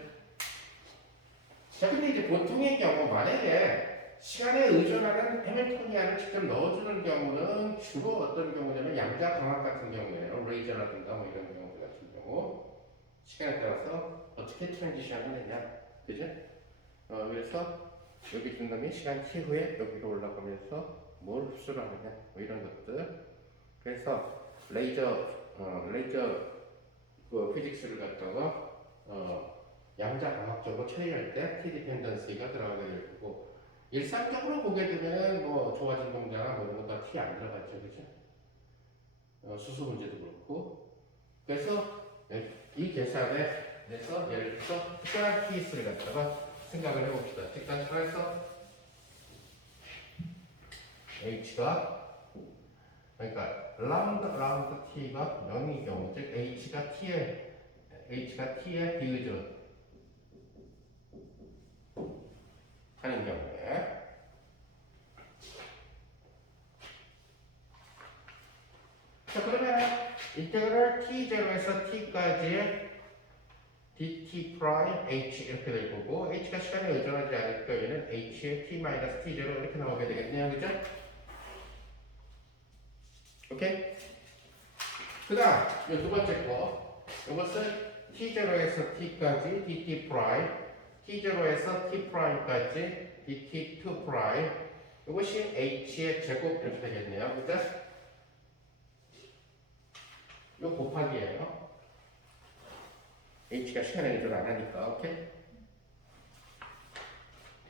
자, 근데 이제 보통의 경우, 만약에 시간에 의존하는 해밀토니안을 직접 넣어주는 경우는 주로 어떤 경우냐면 양자 광학 같은 경우에요. 레이저라든가 뭐 이런 경우들 같은 경우 시간에 따라서 어떻게 트랜지션 하느냐. 그죠? 그래서 여기 준 다음에 시간 t 후에 여기로 올라가면서 뭘 흡수를 하느냐. 뭐 이런 것들. 그래서 레이저 그 피직스를 갖다가 양자 광학적으로 처리할 때 T 디펜던시가 들어가게 될 거고, 일상적으로 보게 되면 뭐 좋아진 동자나 뭐 이런 거 다 T 안 들어갔죠, 그죠? 수소 문제도 그렇고. 그래서 이 계산에 대해서 예를 들어서 특별한 케이스를 갖다가 생각을 해봅시다. 그래서 H가, 그러니까 라운드 T가 0인 경우, 즉 H가 T에 비의존 하는 경우에, 자, 그러면 인테그럴 t0에서 t까지의 dt 프라임 h 이렇게 될 거고, h가 시간에 의존하지 않을 경우에는 h의 t-t0 이렇게 나오게 되겠네요. 그죠? 오케이? 그 다음, 이 두 번째 거. 이것은 t0에서 t까지 dt 프라임, t0에서 t 프라임까지 dt2 프라임. 이것이 h의 제곱 이렇게 되겠네요. 그죠? 요 곱하기예요. h가 시간에 의존 안 하니까. 오케이?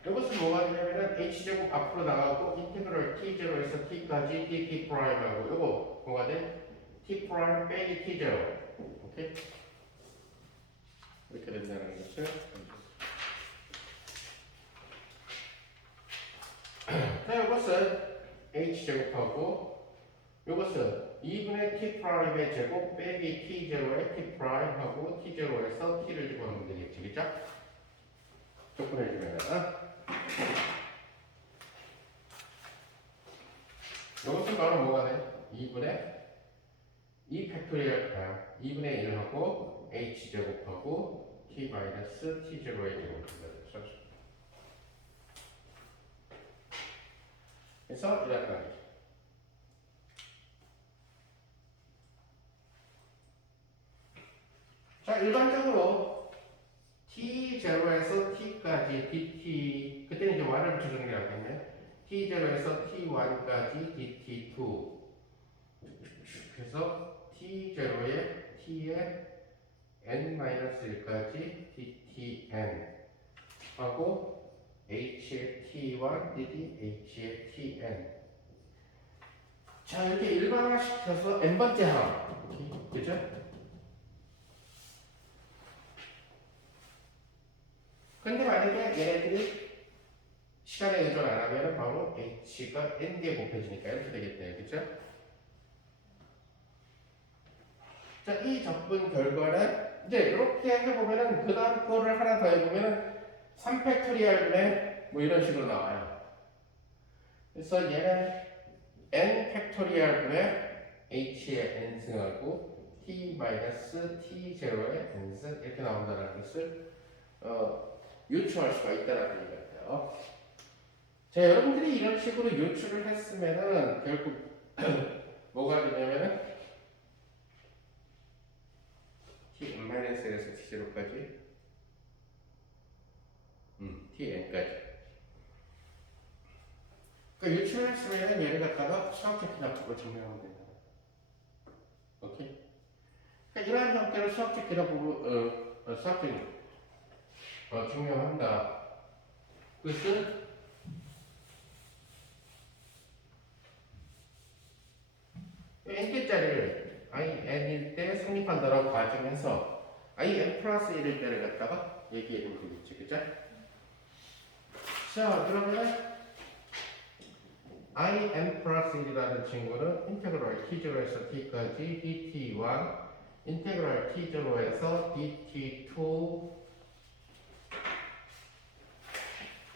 이것은 뭐가 되냐면은 h제곱 앞으로 나가고 인테그럴 t0에서 t까지 dt 프라임하고 요거 뭐가 돼? t 프라임 빼기 t0. 오케이? 이렇게 된다는 것을. 자, 이것은 h제곱하고 이것은 2분의 t 프라임의 제곱 빼기 t0의 t 프라임하고 t0에서 t를 집어넣으면 되겠지, 그죠? 조건해주면은 이것은 바로 뭐가 돼? 2분의 2 팩토리얼 2분의 1하고 h제곱하고 t 마이너스 t0의 제곱입니다. 그래서 이렇게 하겠죠. 자, 일반적으로 t0에서 t까지 dt, 그때는 이제 y를 붙여주는 게 낫겠네. t0에서 t1까지 dt2. 그래서 t0에 t에 n-1까지 dtn 하고 h의 t1 dd h의 tn. 자, 이렇게 일반화시켜서 n번째 항. 그죠? 근데 만약에 얘네들이 시간에 의존 안 하면 바로 h가 n개 곱해지니까 이렇게 되겠네요. 그죠? 자, 이 적분 결과는 이제 이렇게 해보면은 그 다음 거를 하나 더 해보면은 3팩토리얼에 뭐 이런 식으로 나와요. 그래서 얘는 n 팩토리얼분의 h의 n승하고 t-t0의 n승 이렇게 나온다는 것을 유추할 수가 있다는 얘기 같아요. 자, 여러분들이 이런 식으로 유추를 했으면은 결국 뭐가 되냐면은 t-1에서 t0까지 tn까지. 그러니까 유추를 했으면 얘를 갖다가 수학적 기납법으로 증명하면 됩니다. 오케이? 그러니까 이러한 형태로 수학적 기납법으로 수학적인 증명한다. 그것은 n개짜리를 in일 때 성립한다라고 가정해서 in 플러스 1일 때를 갖다가 얘기해보면 되겠지, 그죠? 자, 그러면 in 플러스 1이라는 친구는 인테그럴 t0에서 t까지 dt1, 인테그럴 t0에서 dt2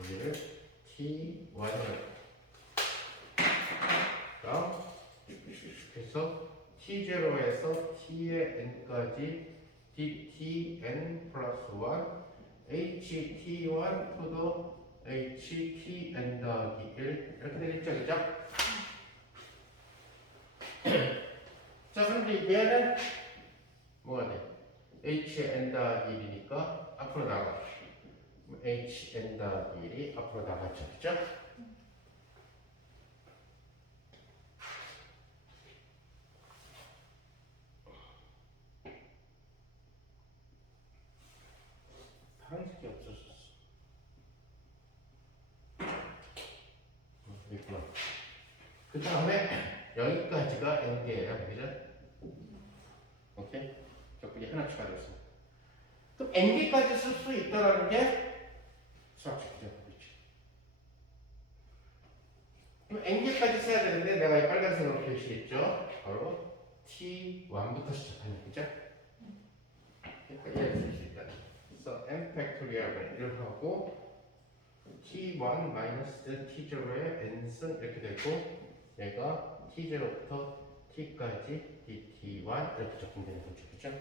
여기를 t1을 그래서 t0에서 t의 n까지 dtn 플러스 1 ht1 to the htn 더하기 1 이렇게 되겠죠, 그죠? 자, 그런데 얘는 뭐가 돼? hn 더하기 1이니까 앞으로 나가. hn 더하기 1이 앞으로 나가죠, 그죠? 파란색이 없어졌어. 있구나. 그 다음에 여기까지가 n개예요, 그죠? 오케이? 적분이 하나 추가됐어. 그럼 n개까지 쓸 수 있다는 게 수학적 기준법이죠. 그럼 n개까지 써야 되는데 내가 이 빨간색으로 표시했죠? 바로 t1부터 시작하는 거죠? 그러니까 얘를 쓸 수 있다. 그래서 n 팩토리얼을 1 하고 t1 마이너스 t0의 n승 이렇게 되고 얘가 t0부터 t까지 dt1 이렇게 적용되는 거죠, 그죠?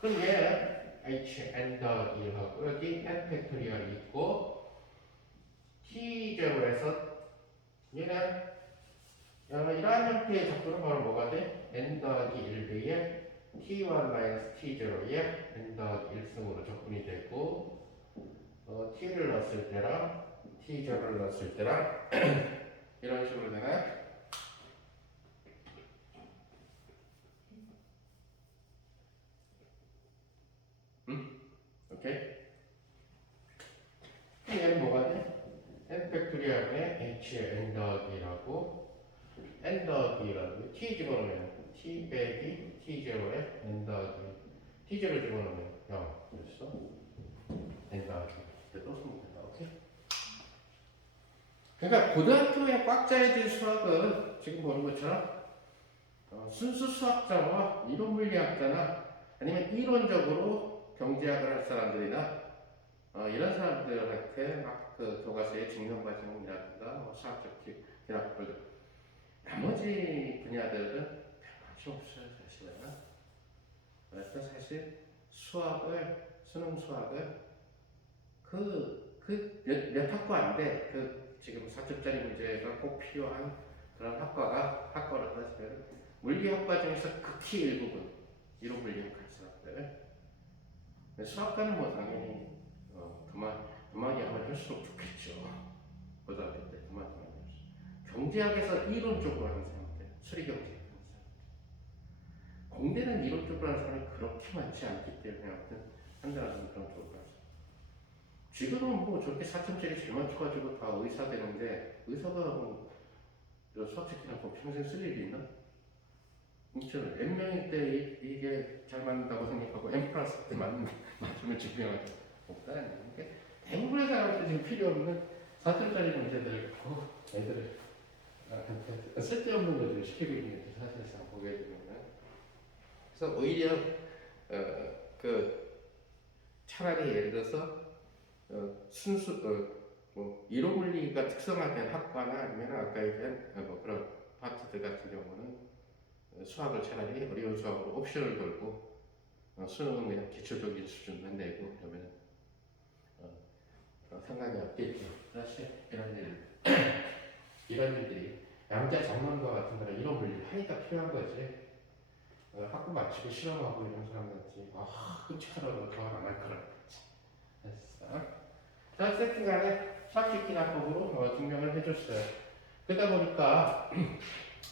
그럼 얘는 hn 더하기 1하고 여기 n 팩토리얼이 있고 t0에서 얘는 이러한 형태의 적분은 바로 뭐가 돼? n 더하기 1배의 t1 마이너스 t0의 n 더하기 1승으로 적분이 되고 t를 넣었을 때랑 t0를 넣었을 때랑 이런 식으로 되나? 오케이? 그럼 얘는 뭐가 돼? n 팩토리얼에 h의 n 더하기라고 n 더하기라고 t 집어넣으면 t 빼기 t0에 n 더하기 t0를 집어넣으면 0 그랬어? n 더하기 또 쓰면 된다. 오케이? 그러니까 고등학교에 꽉 짜여진 수학은 지금 보는 것처럼 순수 수학자와 이론 물리학자나 아니면 이론적으로 경제학을 할 사람들이나 이런 사람들한테 막 그 교과서의 증명 과정이라든가 수학적 기록들 나머지 분야들은 별 관심 없어요, 사실은. 그래서 사실 수능 수학을 몇 학과 안 돼. 지금 4점짜리 문제가 꼭 필요한 그런 학과를 따지면 물리학과 중에서 극히 일부분, 이론 물리학 할 사람들. 수학과는 뭐 당연히 그만이 하면 할수록 좋겠죠. 고등학교 때 그만이 하면 경제학에서 이론적으로 하는 사람들, 수리경제학 하는 사람들. 공대는 이론적으로 하는 사람이 그렇게 많지 않기 때문에 아무튼 한다는 그런 쪽으로 가죠. 지금은 뭐 저렇게 4점짜리 잘 맞춰가지고 다 의사 되는데 의사가 뭐 수학책 그냥 뭐 평생 쓸 일이 있나? 저는 N명일 때 이게 잘 맞는다고 생각하고 N 플러스 때 맞으면 증명할 수 없다는 게 대부분의 사람들 지금 필요 없는 4점짜리 문제들 갖고 애들을 쓸데없는 것들을 시키고 있는 게 사실상 보게 되면은 그래서 오히려 차라리 예를 들어서 순수 뭐 이론 물리가 특성화된 학과나 아니면 아까 얘기한 뭐 그런 파트들 같은 경우는 수학을 차라리 어려운 수학으로 옵션을 걸고 수능은 그냥 기초적인 수준만 내고 그러면 상관이 없겠죠. 사실 이런 일들이 양자 장난과 같은 거나 이런 물리 하니까 필요한 거지. 학부 마치고 실험하고 이런 사람들한테 끔찍하다고 더안 할 거라. 됐어. 자, 어쨌든 간에 수학적 기납법으로 증명을 해줬어요. 그러다 보니까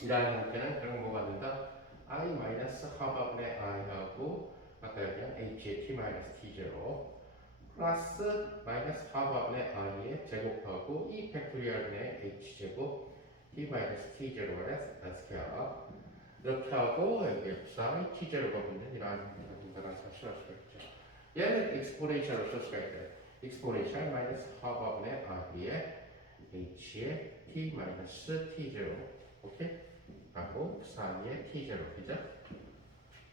이러한 형태는 그런 뭐가 된다? i-하바분의 i하고 아까 얘기한 h의 t-t0 플러스 마이너스 하바분의 i의 제곱하고 e 팩토리얼분의 h제곱 t-t0의 스퀘어 이렇게 하고 여기 epsilon t0가 붙는 이러한 분단한 사실을 알 수가 있죠. 얘는 익스포네이션을 쓸 수가 있어요. 익스포네이션 마이너스 하바분의 i의 h의 t-t0 오케이? 하고 4의 t0 그죠?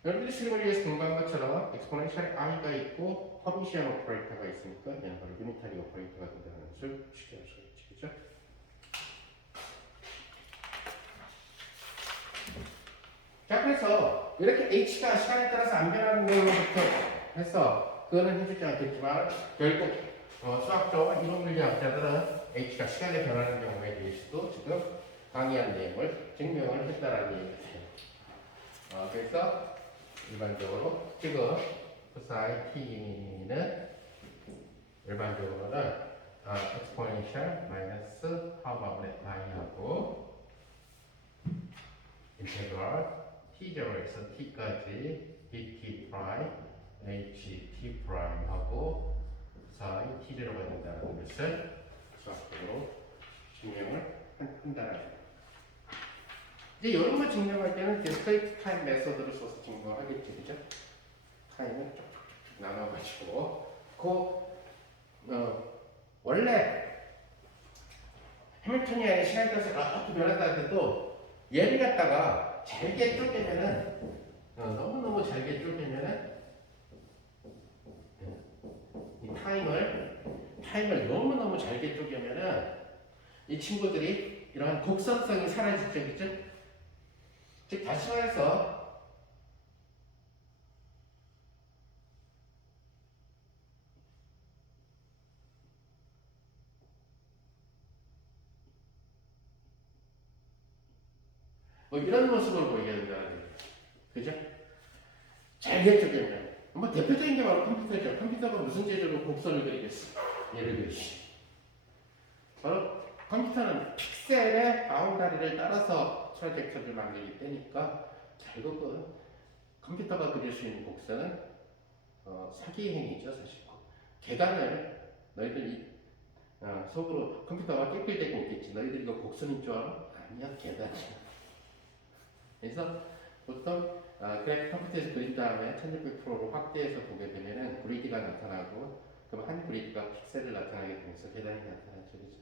여러분들이 실험을 위해서 공부한 것처럼 엑스포넨셜에 i가 있고 허비시안 오퍼레이터가 있으니까 얘는 바로 유니타리 오퍼레이터가 된다는 것을 쉽게 알 수가 있지, 그죠? 자, 그래서 이렇게 h가 시간에 따라서 안 변하는 내용부터 해서 그거는 해주지 않겠지만 결국 수학적 이론 물리학자들은 h가 시간에 변하는 경우에 대해서도 지금 강의한 내용을 증명을 했다라는 얘기예요. 그래서 일반적으로 지금 psi t는 일반적으로는 exponential 마이너스 하우마블의 i하고 인테그럴 t0에서 t까지 dt 프라임 ht 프라임하고 psi t0가 된다는 것을 수학적으로 증명을 한다는 거예요. 이제 이런 거 증명할 때는 discrete time 메소드를 써서 증명하겠지, 그죠? 타임을 쭉쭉쭉 나눠가지고 원래 해밀턴이 시간에 따라서 이렇게 변한다 할 때도 얘를 갖다가 잘게 쪼개면은 너무너무 잘게 쪼개면은 이 타임을 너무너무 잘게 쪼개면은 이 친구들이 이러한 곡선성이 사라지죠, 그죠? 즉 다시 말해서 뭐 이런 모습을 보이게 된다는 거예요. 그죠? 잘게 쪼개면 뭐 대표적인 게 바로 컴퓨터죠. 컴퓨터가 무슨 재료로 곡선을 그리겠어? 예를 들시 바로 컴퓨터는 픽셀의 바운다리를 따라서 트라젝터리를 만들기 때니까 결국은 컴퓨터가 그릴 수 있는 곡선은 사기행위죠, 사실. 계단을 너희들이 속으로 컴퓨터가 깨끗대고 있겠지. 너희들 이거 곡선인 줄 알아? 아니야, 계단이야. 그래서 보통 그래프 컴퓨터에서 그린 다음에 1600%로 확대해서 보게 되면은 그리드가 나타나고 그럼 한 그리드가 픽셀을 나타나게 되면서 계단이 나타나죠, 그죠?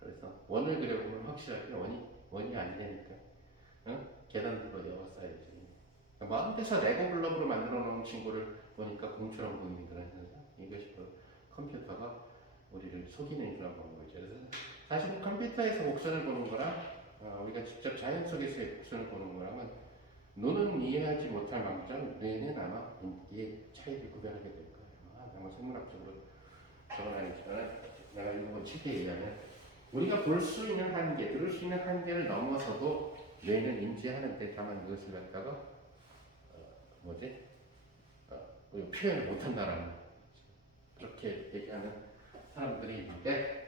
그래서 원을 그려보면 확실하게 원이 안 되니까 계단도 외웠어야지. 마음 데서 레고 블록으로 만들어 놓은 친구를 보니까 공처럼 보이는 그런 현상. 이것이 바로 컴퓨터가 우리를 속이는 그런 거죠. 그래서 사실 컴퓨터에서 곡선을 보는 거랑 우리가 직접 자연 속에서의 곡선을 보는 거랑은 눈은 이해하지 못할 망정 뇌는 아마 이 차이를 구별하게 될 거예요. 아마 생물학적으로 저건 아니지만 내가 읽어본 책에 의하면 우리가 볼 수 있는 한계, 들을 수 있는 한계를 넘어서도 뇌는 인지하는데 다만 이것을 갖다가 표현을 못한다라는 그렇게 얘기하는 사람들이 있는데,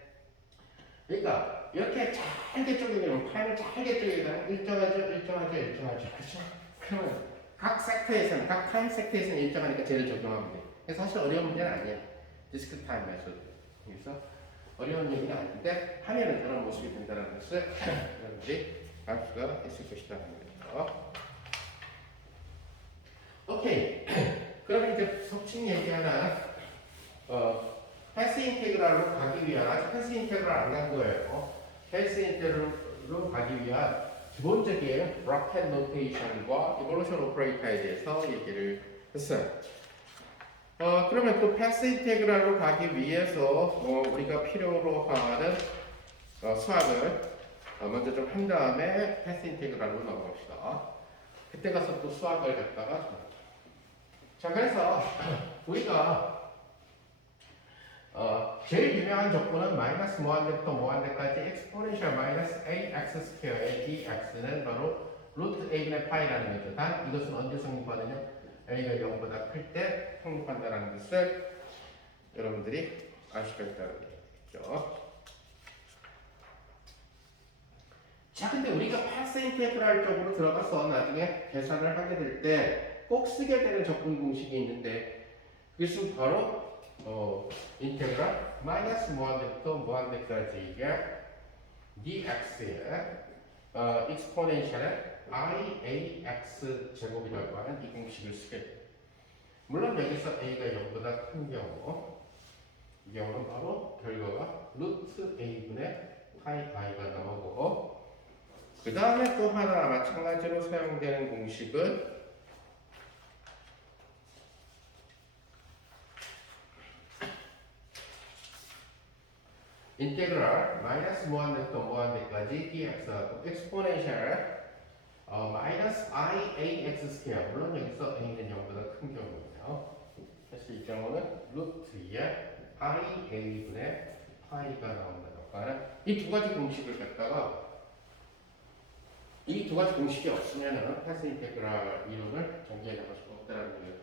그러니까 이렇게 잘게 쪼개면 파일을 잘게 쪼개면 일정하죠. 그렇죠? 그러면 각 섹터에서는 각 타임 섹터에서는 일정하니까 쟤를 적용하면 돼. 그래서 사실 어려운 문제는 아니야. 디스크 타임 메소드. 그래서 어려운 얘기는 아닌데 하면은 그런 모습이 된다는 것을 여러분들이 알 수가 있을 것이다. 오케이. 그러면 이제 속칭 얘기하나 패스 인테그랄로 가기 위한 아직 패스 인테그랄 안 간 거예요. 패스 인테그랄로 가기 위한 기본적인 브라켓 노테이션과 이볼루션 오퍼레이터에 대해서 얘기를 했어요. 그러면 또 패스 인테그랄로 가기 위해서 우리가 필요로 하는 수학을 먼저 좀 한 다음에 패스 인테그랄로 넘어갑시다. 그때 가서 또 수학을 갖다가 자, 그래서 우리가 제일 유명한 조건은 마이너스 무한대부터 무한대까지 엑스포넨셜 마이너스 ax 스퀘어의 dx는 바로 루트 a분의 파이라는 거죠. 단 이것은 언제 성립하느냐? a가 0보다 클 때 성립한다는 것을 여러분들이 알 수가 있다는 얘기죠. 자, 근데 우리가 파스 인테그랄 쪽으로 들어가서 나중에 계산을 하게 될 때 꼭 쓰게 되는 접근 공식이 있는데 그것은 바로 인테그랄 마이너스 무한대부터 무한대까지가 dx의 익스포넨셜의 iax 제곱이라고 하는 이 공식을 쓰게 돼요. 물론 여기서 a가 0보다 큰 경우 이 경우는 바로 결과가 루트 a분의 파이 i가 나오고 그 다음에 또 하나 마찬가지로 사용되는 공식은 인테그랄 마이너스 무한대부터 무한대까지 dx하고 엑스포넨셜 마이너스 iAx 스퀘어. 물론 여기서 a는 0보다 큰 경우예요. 그래서 이 경우는 루트 2에 iA분의 파이가 나온다던가 이 두 가지 공식을 갖다가 이 두 가지 공식이 없으면은 패스 인테그랄 이론을 전개해 나갈 수가 없다는 거예요.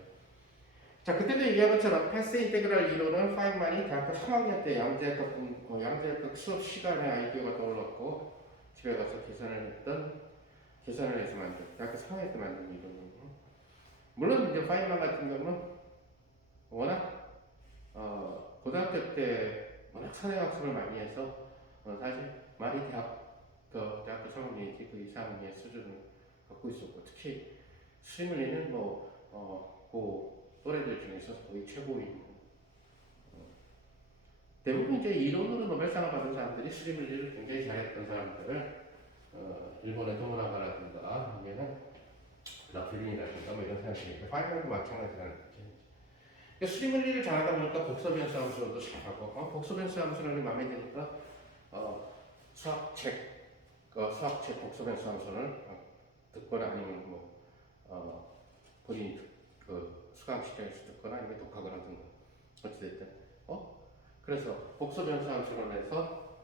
자, 그때도 얘기한 것처럼 패스 인테그랄 이론은 파인만이 대학교 3학년 때 양자역학 수업 시간에 아이디어가 떠올랐고 집에 가서 계산을 해서 만든 대학교 3학년 때 만든 이론이에요. 물론 이제 파인만 같은 경우는 워낙 고등학교 때 워낙 선행학습을 많이 해서 사실 많이 대학교 3학년이지 그 이상의 수준을 갖고 있었고 특히 수리물리는 그 또래들 중에서 거의 최고인 대부분 이제 이론으로 노벨상을 받은 사람들이 수리물리를 굉장히 잘했던 사람들을 일본의 도무나가라든가 아니면은 라필린이라든가 뭐 이런 사람들이 파이널도 마찬가지라는 거죠. 수리물리를 잘하다 보니까 복소변수 함수로도 잘하고 복소변수 함수는 마음에 드니까 수학책 복소변수 함수를 듣거나 아니면 본인이 수강 시장에서 듣거나 아니면 독학을 하든가 어찌됐든 그래서 복소변수 함수론에서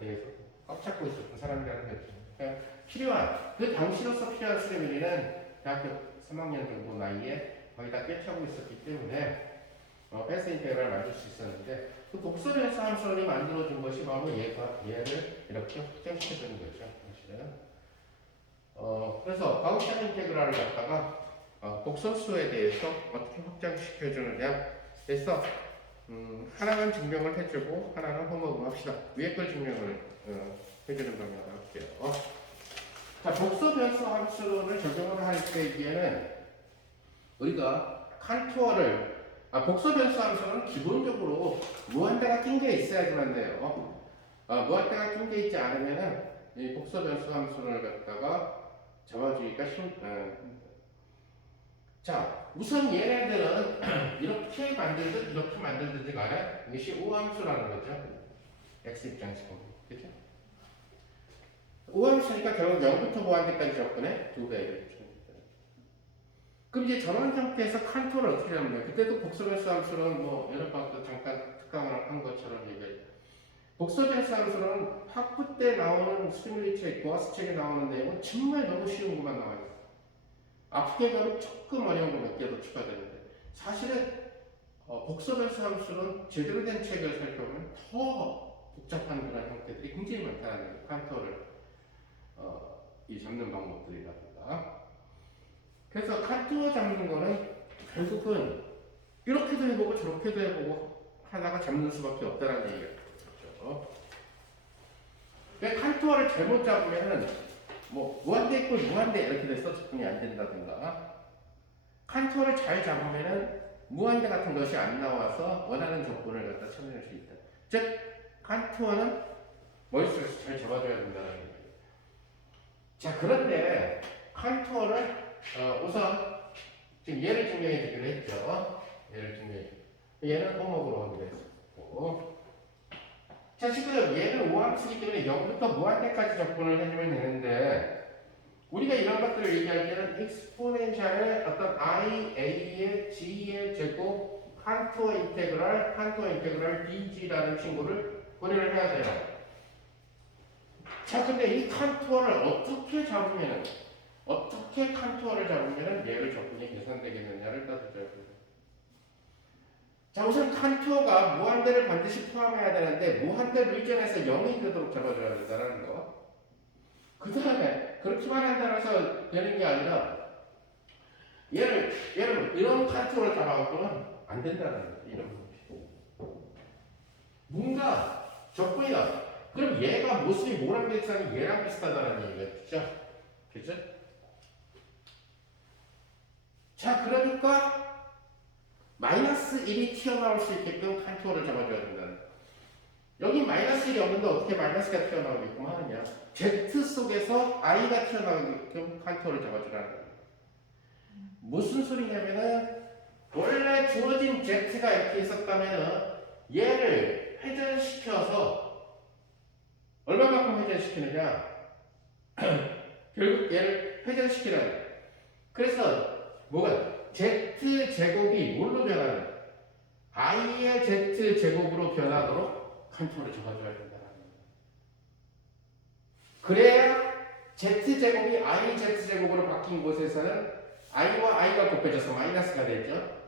대해서 꽉 잡고 있었던 사람이라는 거죠. 그러니까 필요한 그 당시로서 필요한 수리물리는 대학교 3학년 정도 나이에 거의 다 꿰차고 있었기 때문에 패스 인테그랄을 만들 수 있었는데 그 복소변수 함수론이 만들어준 것이 바로 얘를 이렇게 확장시켜주는 거죠. 사실은 그래서 가우시안 인테그랄을 갖다가 복소수에 대해서 어떻게 확장시켜주느냐 그래서 하나는 증명을 해주고 하나는 홈워크 합시다. 위에 걸 증명을 해주는 방향으로 할게요. 자, 복소변수 함수론을 적용을 할 때에는 우리가 칸투어를 복소변수 함수는 기본적으로 무한대가 낀 게 있어야지만 돼요. 무한대가 낀 게 있지 않으면은 이 복소변수 함수를 갖다가 잡아주기가 자, 우선 얘네들은 이렇게 만들듯 이렇게 만들듯이 간에 이것이 오함수라는 거죠. x 입장에서 보면 그렇죠? 오함수니까 결국 0부터 무한대까지 접근해 두 배를 그럼 이제 저런 상태에서 칸토를 어떻게 잡느냐? 그때도 복소변수 함수는 여러 방도 잠깐 특강을 한 것처럼 얘기해요. 복소변수 함수는 학부 때 나오는 스티뮬리 책, 도화스 책에 나오는 내용은 정말 너무 쉬운 것만 나와 있어요. 앞에 가면 조금 어려운 거 몇 개 더 추가되는데 사실은 복소변수 함수는 제대로 된 책을 살펴보면 더 복잡한 그런 형태들이 굉장히 많다는 거예요. 칸토를 이 잡는 방법들이라든가 그래서 칸토어 잡는 거는 결국은 이렇게도 해보고 저렇게도 해보고 하다가 잡는 수밖에 없다는 얘기가 그렇죠. 칸토어를 잘못 잡으면은 무한대 있고 무한대 이렇게 돼서 접근이 안 된다든가 칸토어를 잘 잡으면은 무한대 같은 것이 안 나와서 원하는 접근을 갖다 찾아낼 수 있다. 즉 칸토어는 머릿속에서 잘 잡아줘야 된다는 얘기예요. 자, 그런데 칸토어를 우선 지금 얘를 증명해 주기로 했죠. 얘는 홈워크로 하기로 했었고 자, 지금 얘는 오함수이기 때문에 0부터 무한대까지 접근을 해주면 되는데 우리가 이런 것들을 얘기할 때는 익스포넨셜의 어떤 i, a의 g의 제곱 칸토어 인테그랄 dg라는 친구를 고려를 해야 돼요. 자, 근데 이 칸토어를 어떻게 칸토어를 잡으면 얘를 접근이 계산되겠느냐를 따져줘야 돼요. 자, 우선 칸토어가 무한대를 반드시 포함해야 되는데 무한대 리전에서 0이 되도록 잡아줘야 된다는 거. 그 다음에 그렇게만 한다고 되는 게 아니라 얘를 이런 칸토어를 잡아갖고는 안 된다는 거예요. 이런 뭔가 접근이다. 그럼 얘가 모습이 뭐랑 비슷하니 얘랑 비슷하다는 얘기겠죠? 그죠? 자, 그러니까 마이너스 1이 튀어나올 수 있게끔 칸토어를 잡아줘야 된다는 거예요. 여기 마이너스 1이 없는데 어떻게 마이너스가 튀어나오게끔 하느냐? Z 속에서 i가 튀어나오게끔 칸토어를 잡아주라는 거예요. 무슨 소리냐면은 원래 주어진 Z가 이렇게 있었다면은 얘를 회전시켜서 얼마만큼 회전시키느냐? 결국 얘를 회전시키는. 그래서 뭐가 z 제곱이 뭘로 변하는? i의 z 제곱으로 변하도록 컨트롤을 적어줘야 된다는 거예요. 그래야 z 제곱이 i z 제곱으로 바뀐 곳에서는 i와 i가 곱해져서 마이너스가 되죠.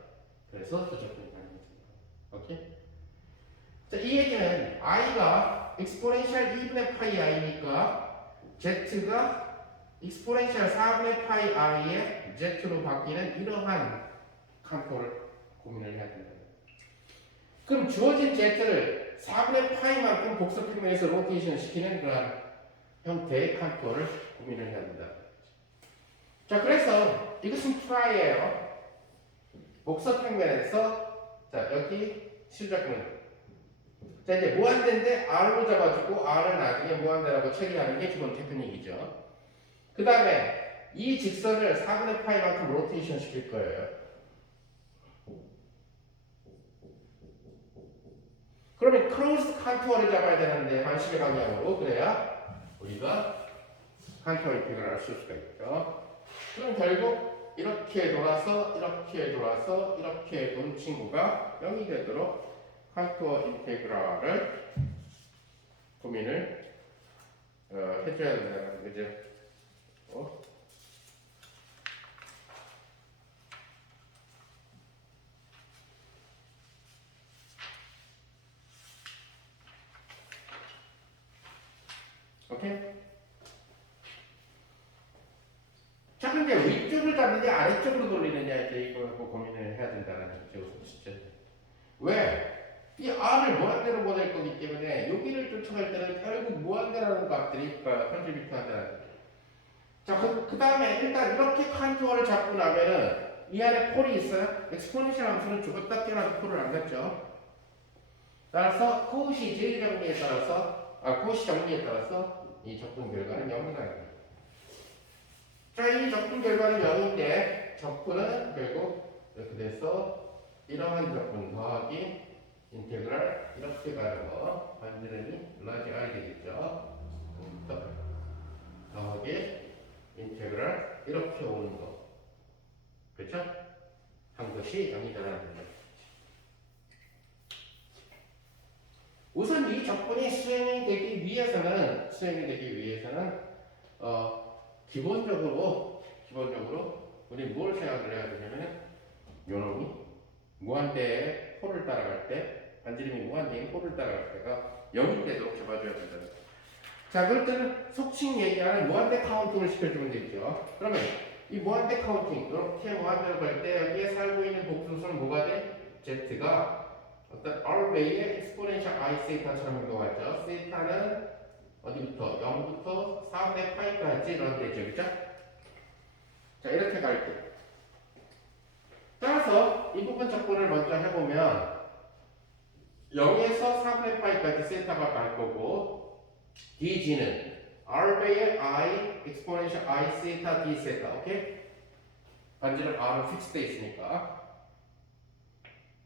그래서 조작된 거예요. 오케이? 자, 이 얘기는 i가 exponential 2분의 파이 i니까 z가 exponential 4분의 파이 i의 z로 바뀌는 이러한 컨트롤을 고민을 해야 된다. 그럼 주어진 z를 4분의 파이만큼 복사 평면에서 로테이션 시키는 그런 형태의 컨트롤을 고민을 해야 된다. 자, 그래서 이것은 프라이예요. 복사 평면에서 자, 여기 실적은 자, 이제 무한대인데 r로 잡아주고 r을 나중에 무한대라고 처리하는 게 기본 테크닉이죠. 그 다음에 이 직선을 4분의 파이만큼 로테이션 시킬 거예요. 그러면 크로스 컨투어를 잡아야 되는데 반시계 방향으로. 그래야 우리가 컨투어 인테그랄을 쓸 수가 있죠. 그럼 결국 이렇게 돌아서 이렇게 돈 친구가 0이 되도록 컨투어 인테그랄을 고민을 해줘야 된다는 거죠. 오케이? 자, 근데 위쪽을 잡느냐 아래쪽으로 돌리느냐 이제 이거 고민을 해야 된다는 거죠. 진짜. 왜? 이 r을 무한대로 보낼 거기 때문에 여기를 쫓아갈 때는 결국 무한대라는 값들이 컨트리뷰트 한다는 거죠. 자, 그 다음에 일단 이렇게 컨투어를 잡고 나면은 이 안에 폴이 있어요. 엑스포넨셜 함수는 죽었다 깨어나도 폴을 안 갖죠. 따라서 코시 제일 정리에 따라서 코시 정리에 따라서 이 적분 결과는 0이 나요. 자, 이 적분 결과는 0인데 적분은 결국 이렇게 돼서 이러한 적분 더하기 인테그랄 이렇게 가는 거 반지름이 라지 r 되겠죠. 더하기 인테그랄 이렇게 오는 거. 그렇죠? 한 것이 0이다라는 거죠. 우선 이 적분이 수행이 되기 위해서는 기본적으로 우리 뭘 생각을 해야 되냐면 요놈이 무한대의 폴을 따라갈 때 반지름이 무한대인 폴을 따라갈 때가 0이 되도록 잡아줘야 된다. 자, 그럴 때는 속칭 얘기하는 무한대 카운팅을 시켜주면 되죠. 그러면 이 무한대 카운팅 이렇게 무한대로 갈 때 여기에 살고 있는 복수수는 뭐가 돼? z가 어떤 rbay의 exponential I 세타처럼 이동하죠. 세타는 어디부터? 0부터 4분의 파이까지 이런 되죠. 그죠? 자, 이렇게 갈 때. 따라서 이 부분 적분을 먼저 해보면 0에서 4분의 파이까지 세타가 갈 거고 dg는 rbay의 I exponential I 세타 d 세타. 오케이? 반지름 r은 픽스돼 있으니까.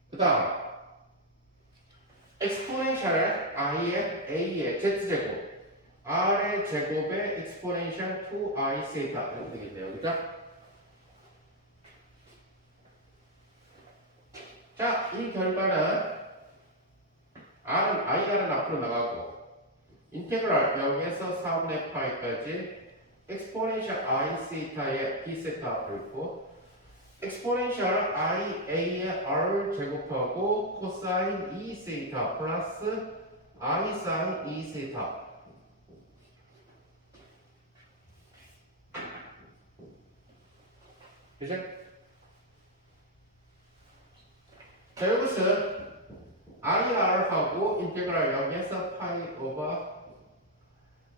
그 다음 exponential i의 a의 z제곱 r의 제곱의 exponential 2i 세타 이렇게 되겠네요. 그죠? 자, 이 결과는 r은 i가는 앞으로 나가고 인테그랄 0에서 4분의 파이까지 exponential i 세타의 b 세타 앞으로 있고 exponential i a의 r 제곱하고 코사인 2 세타 플러스 i 사인 2 세타. 그죠? 자, 여기서 IR하고 인테그랄 0에서 파이 오버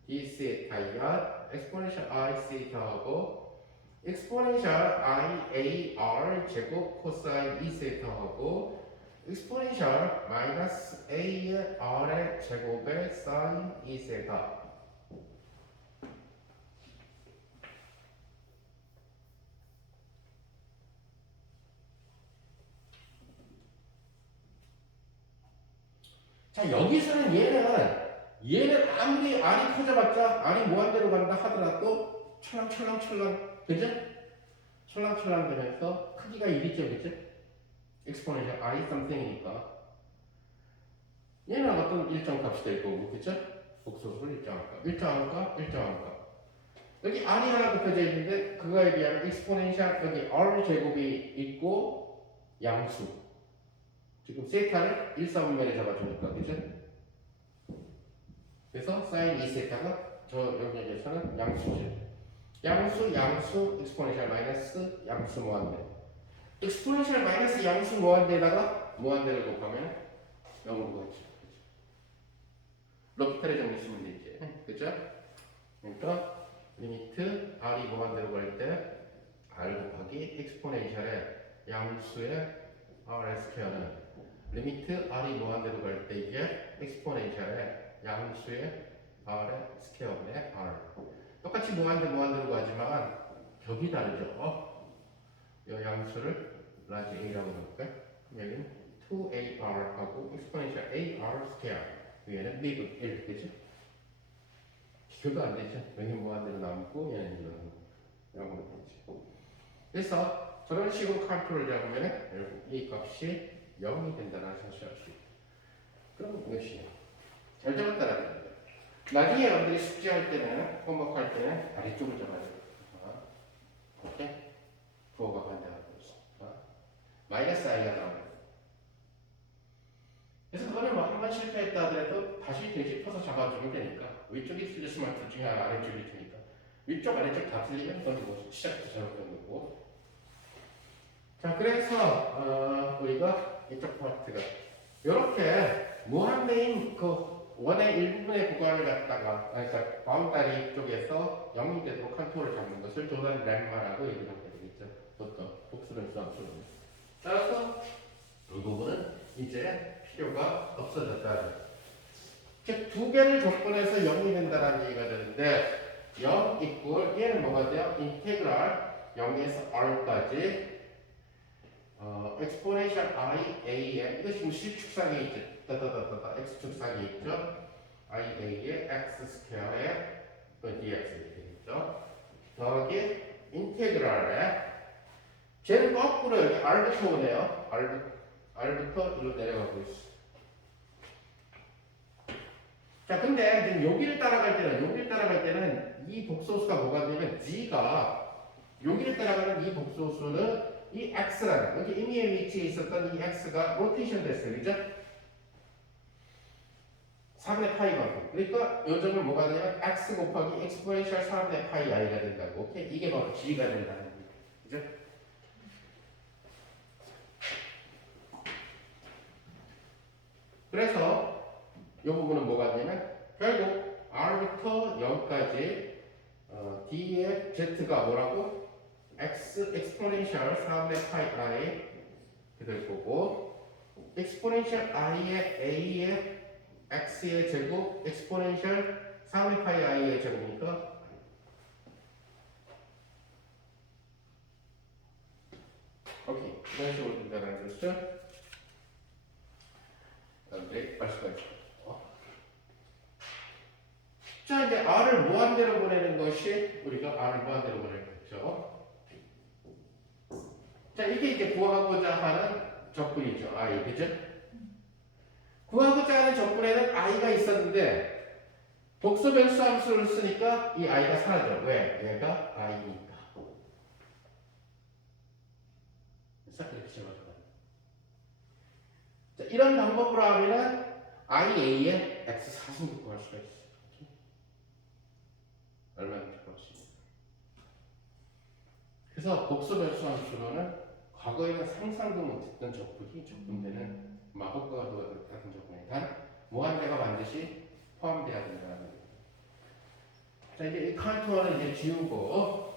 d 세타야 exponential I 세타하고 exponential I A R 제곱 코사인 2 세타하고 exponential 마이너스 A R의 제곱의 사인 2 세타. 자, 여기서는 얘는 얘는 아무리 R이 커져봤자 R이 무한대로 간다 하더라도 철랑철랑 그죠? 철랑철랑 되면서 크기가 1이죠 그죠? exponential I something이니까 얘는 어떤 일정 값이 될 거고 그죠? 복소수를 일정한 값 일정한 값 여기 R이 하나 곱해져 있는데 그거에 비하면 exponential 여기 R 제곱이 있고 양수 지금 세타를 1, 4분면에 잡아주니까 그죠? 그래서 sin 2세타가 저 영역에서는 양수죠. 양수, exponential 마이너스 양수 무한대. exponential 마이너스 양수 무한대에다가 무한대를 곱하면 0으로 가죠. 로피탈의 정리 쓰면 되지. 그죠? 그러니까 리미트 r이 무한대로 갈 때 r 곱하기 exponential의 양수의 r square는 리미트 r이 무한대로 갈 때 이게 exponential의 양수의 r의 스퀘어분의 r 똑같이 무한대로 가지만 격이 다르죠. 이 양수를 라지 a라고 볼까요? 여기는 2ar하고 exponential ar 스퀘어 위에는 미분 1 그죠? 비교도 안 되죠. 여기 무한대로 남고 얘는 이런 0으로 되죠. 그래서 저런 식으로 컨트롤을 잡으면 이 값이 0이 된다는 사실을 알 수 있다. 그럼 이것이 잘 잡았다라는 겁니다. 나중에 여러분들이 숙제할 때는, 홈워크할 때는 아래쪽을 잡아야 돼요. 이렇게 부호가 반대하고 있어. 마이너스 i가 나옵니다. 그래서 그거는 뭐 한 번 실패했다 하더라도 다시 되짚어서 잡아주면 되니까 위쪽이 틀렸으면 둘 중에 아래쪽이 틀리니까 위쪽 아래쪽 다 틀리면 그건 뭐 시작부터 잘못된 거고. 자 그래서 우리가 이쪽 파트가 이렇게 무한대인 그 원의 일부분의 구간을 갖다가 그러니까 바운다리 쪽에서 0이 되도록 컨트롤을 잡는 것을 조단 렘마라고 얘기를 하게 되겠죠. 보통 복수는 수학수는. 따라서 이 부분은 이제 필요가 없어졌다. 즉 두 개를 조건해서 0이 된다는 얘기가 되는데 0 이꼴 얘는 뭐가 돼요? 인테그랄 0에서 r까지 exponential i a의 이거 지금 실축상에 있죠. 따다다다다 x축상에 있죠. i a의 x 스퀘어의 dx 이렇게 되겠죠. 더하기 인테그랄에 쟤는 거꾸로 여기 r부터 오네요. r부터 이로 내려가고 있어. 자, 근데 지금 여기를 따라갈 때는 이 복소수가 뭐가 되냐면 g가 여기를 따라가는 이 복소수는 이 x라는 여기 임의의 위치에 있었던 이 x가 로테이션 됐어요, 그죠? 3분의 파이만큼. 그러니까 요점은 뭐가 되냐면 x 곱하기 exponential 3분의 파이 i가 된다고. 오케이? 이게 바로 g가 된다는 얘기죠, 그죠? 그래서 이 부분은 뭐가 되냐면 결국 r부터 0까지 d의 z가 뭐라고? x exponential 4분의 파이 i 이렇게 될 거고 exponential i의 a의 x의 제곱 exponential 4분의 파이 i의 제곱이니까 오케이 이런 식으로 된다는 것을 여러분들이 알 수가 있죠. 자 이제 r을 무한대로 보내는 것이 우리가 r을 무한대로 보내는 거죠. 자 이게 이제 구하고자 하는 적분이죠. i 그죠? 구하고자 하는 적분에는 i가 있었는데 복수 변수 함수를 쓰니까 이 i가 사라져. 왜? 얘가 i니까. 그래서 이렇게 적어줘요. 자 이런 방법으로 하면은 ia의 x 사승도 구할 수가 있어요. 얼마든지 구할 수 있어요. 그래서 복수 변수 함수로는 과거에는 상상도 못했던 적분이 적분되는 마법과 같은 적분에 단 무한대가 반드시 포함되어야 된다는 거예요. 자 이제 이 컨투어는 이제 지우고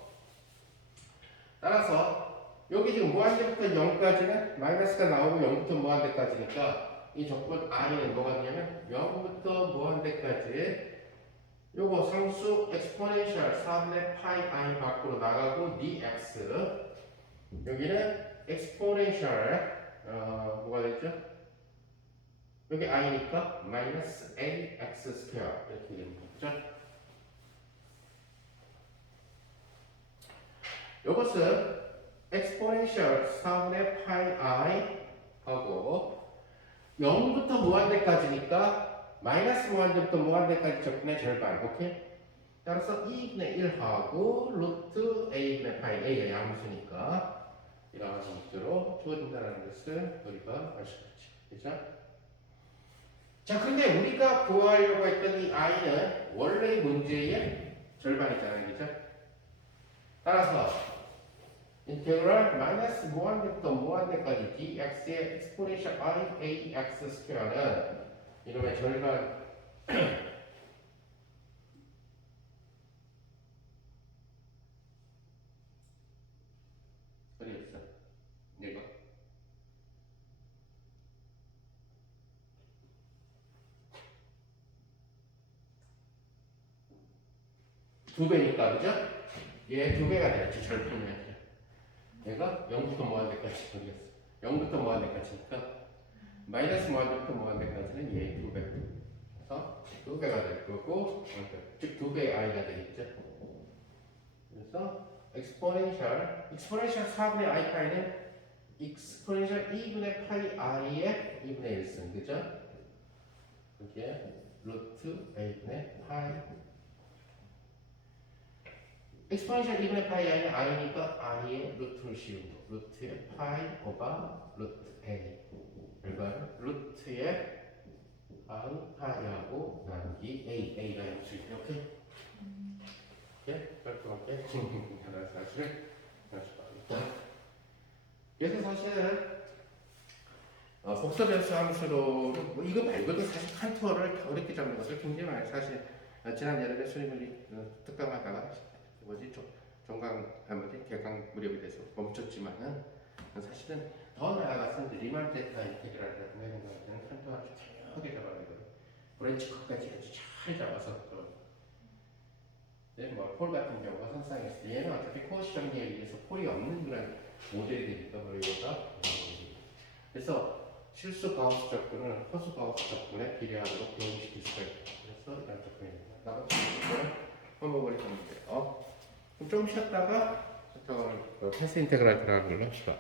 따라서 여기 지금 무한대부터 0까지는 마이너스가 나오고 0부터 무한대까지니까 이 적분 i는 뭐가 되냐면 0부터 무한대까지 요거 상수 exponential 4분의 파이 i 밖으로 나가고 dx 여기는 exponential 뭐가 됐죠? 여기 i니까 마이너스 ax 스퀘어 이렇게 되는 거죠. 이것은 exponential 4분의 파이 i 하고 0부터 무한대까지니까 마이너스 무한대부터 무한대까지 적분의 절반. 오케이? 따라서 2분의 1하고 루트 a분의 파이 a의 양수니까 이러한 형태로 주어진다는 것을 우리가 알 수 있지. 그죠? 자, 근데 우리가 구하려고 했던 이 i는 원래 문제의 절반이잖아요. 그죠? 따라서 인테그랄 마이너스 무한대부터 무한대까지 dx의 exponential i ax 스퀘어는 이놈의 절반 어디 있어? 이거 두 배니까 그죠? 얘 두 배가 되겠지 절편이. 얘가 0부터 무한대까지 모르겠어. 0부터 무한대까지니까 마이너스 무한대부터 무한대까지는 얘 두 배. 그래서 두 배가 될 거고, 즉 두 배의 i가 되겠죠. 그래서 exponential 4분의 i 파이는 exponential 2분의 파이 i의 2분의 1승, 그죠? 그게 루트 a분의 파이. exponential 2분의 파이 i는 i니까 i의 루트를 씌우고 루트의 파이 오버 루트 a. 결과는 루트의 파이하고 나누기 a가 양수 이렇게. 깔끔하게 하나 사실을 알 수가 있다. 그래서 사실은 복소변수 함수로 뭐 이거 말고도 사실 칸토어를 어렵게 잡는 것을 굉장히 많이 사실 지난 여름에 수리물리 특강하다가 종강 개강 무렵이 돼서 멈췄지만은 사실은 더 나아가서 리만 데이터 인테그랄을 하는 거는 칸토어를 정확하게 잡아야 되거든요. 브랜치 컷까지 아주 잘 잡아서 폴 같은 경우가 선상했을 때 얘는 어차피 코시 정리에 의해서 폴이 없는 그런 모델이 되니까 이거가 그래서 실수 가우스 적분을 허수 가우스 적분에 비례하도록 배분시킬 수가 있다. 그래서 이런 적분입니다. 나머지 적분을 한번머리 하면 돼요. 그럼 좀 쉬었다가 패스 인테그랄 들어가는 걸로 합시다.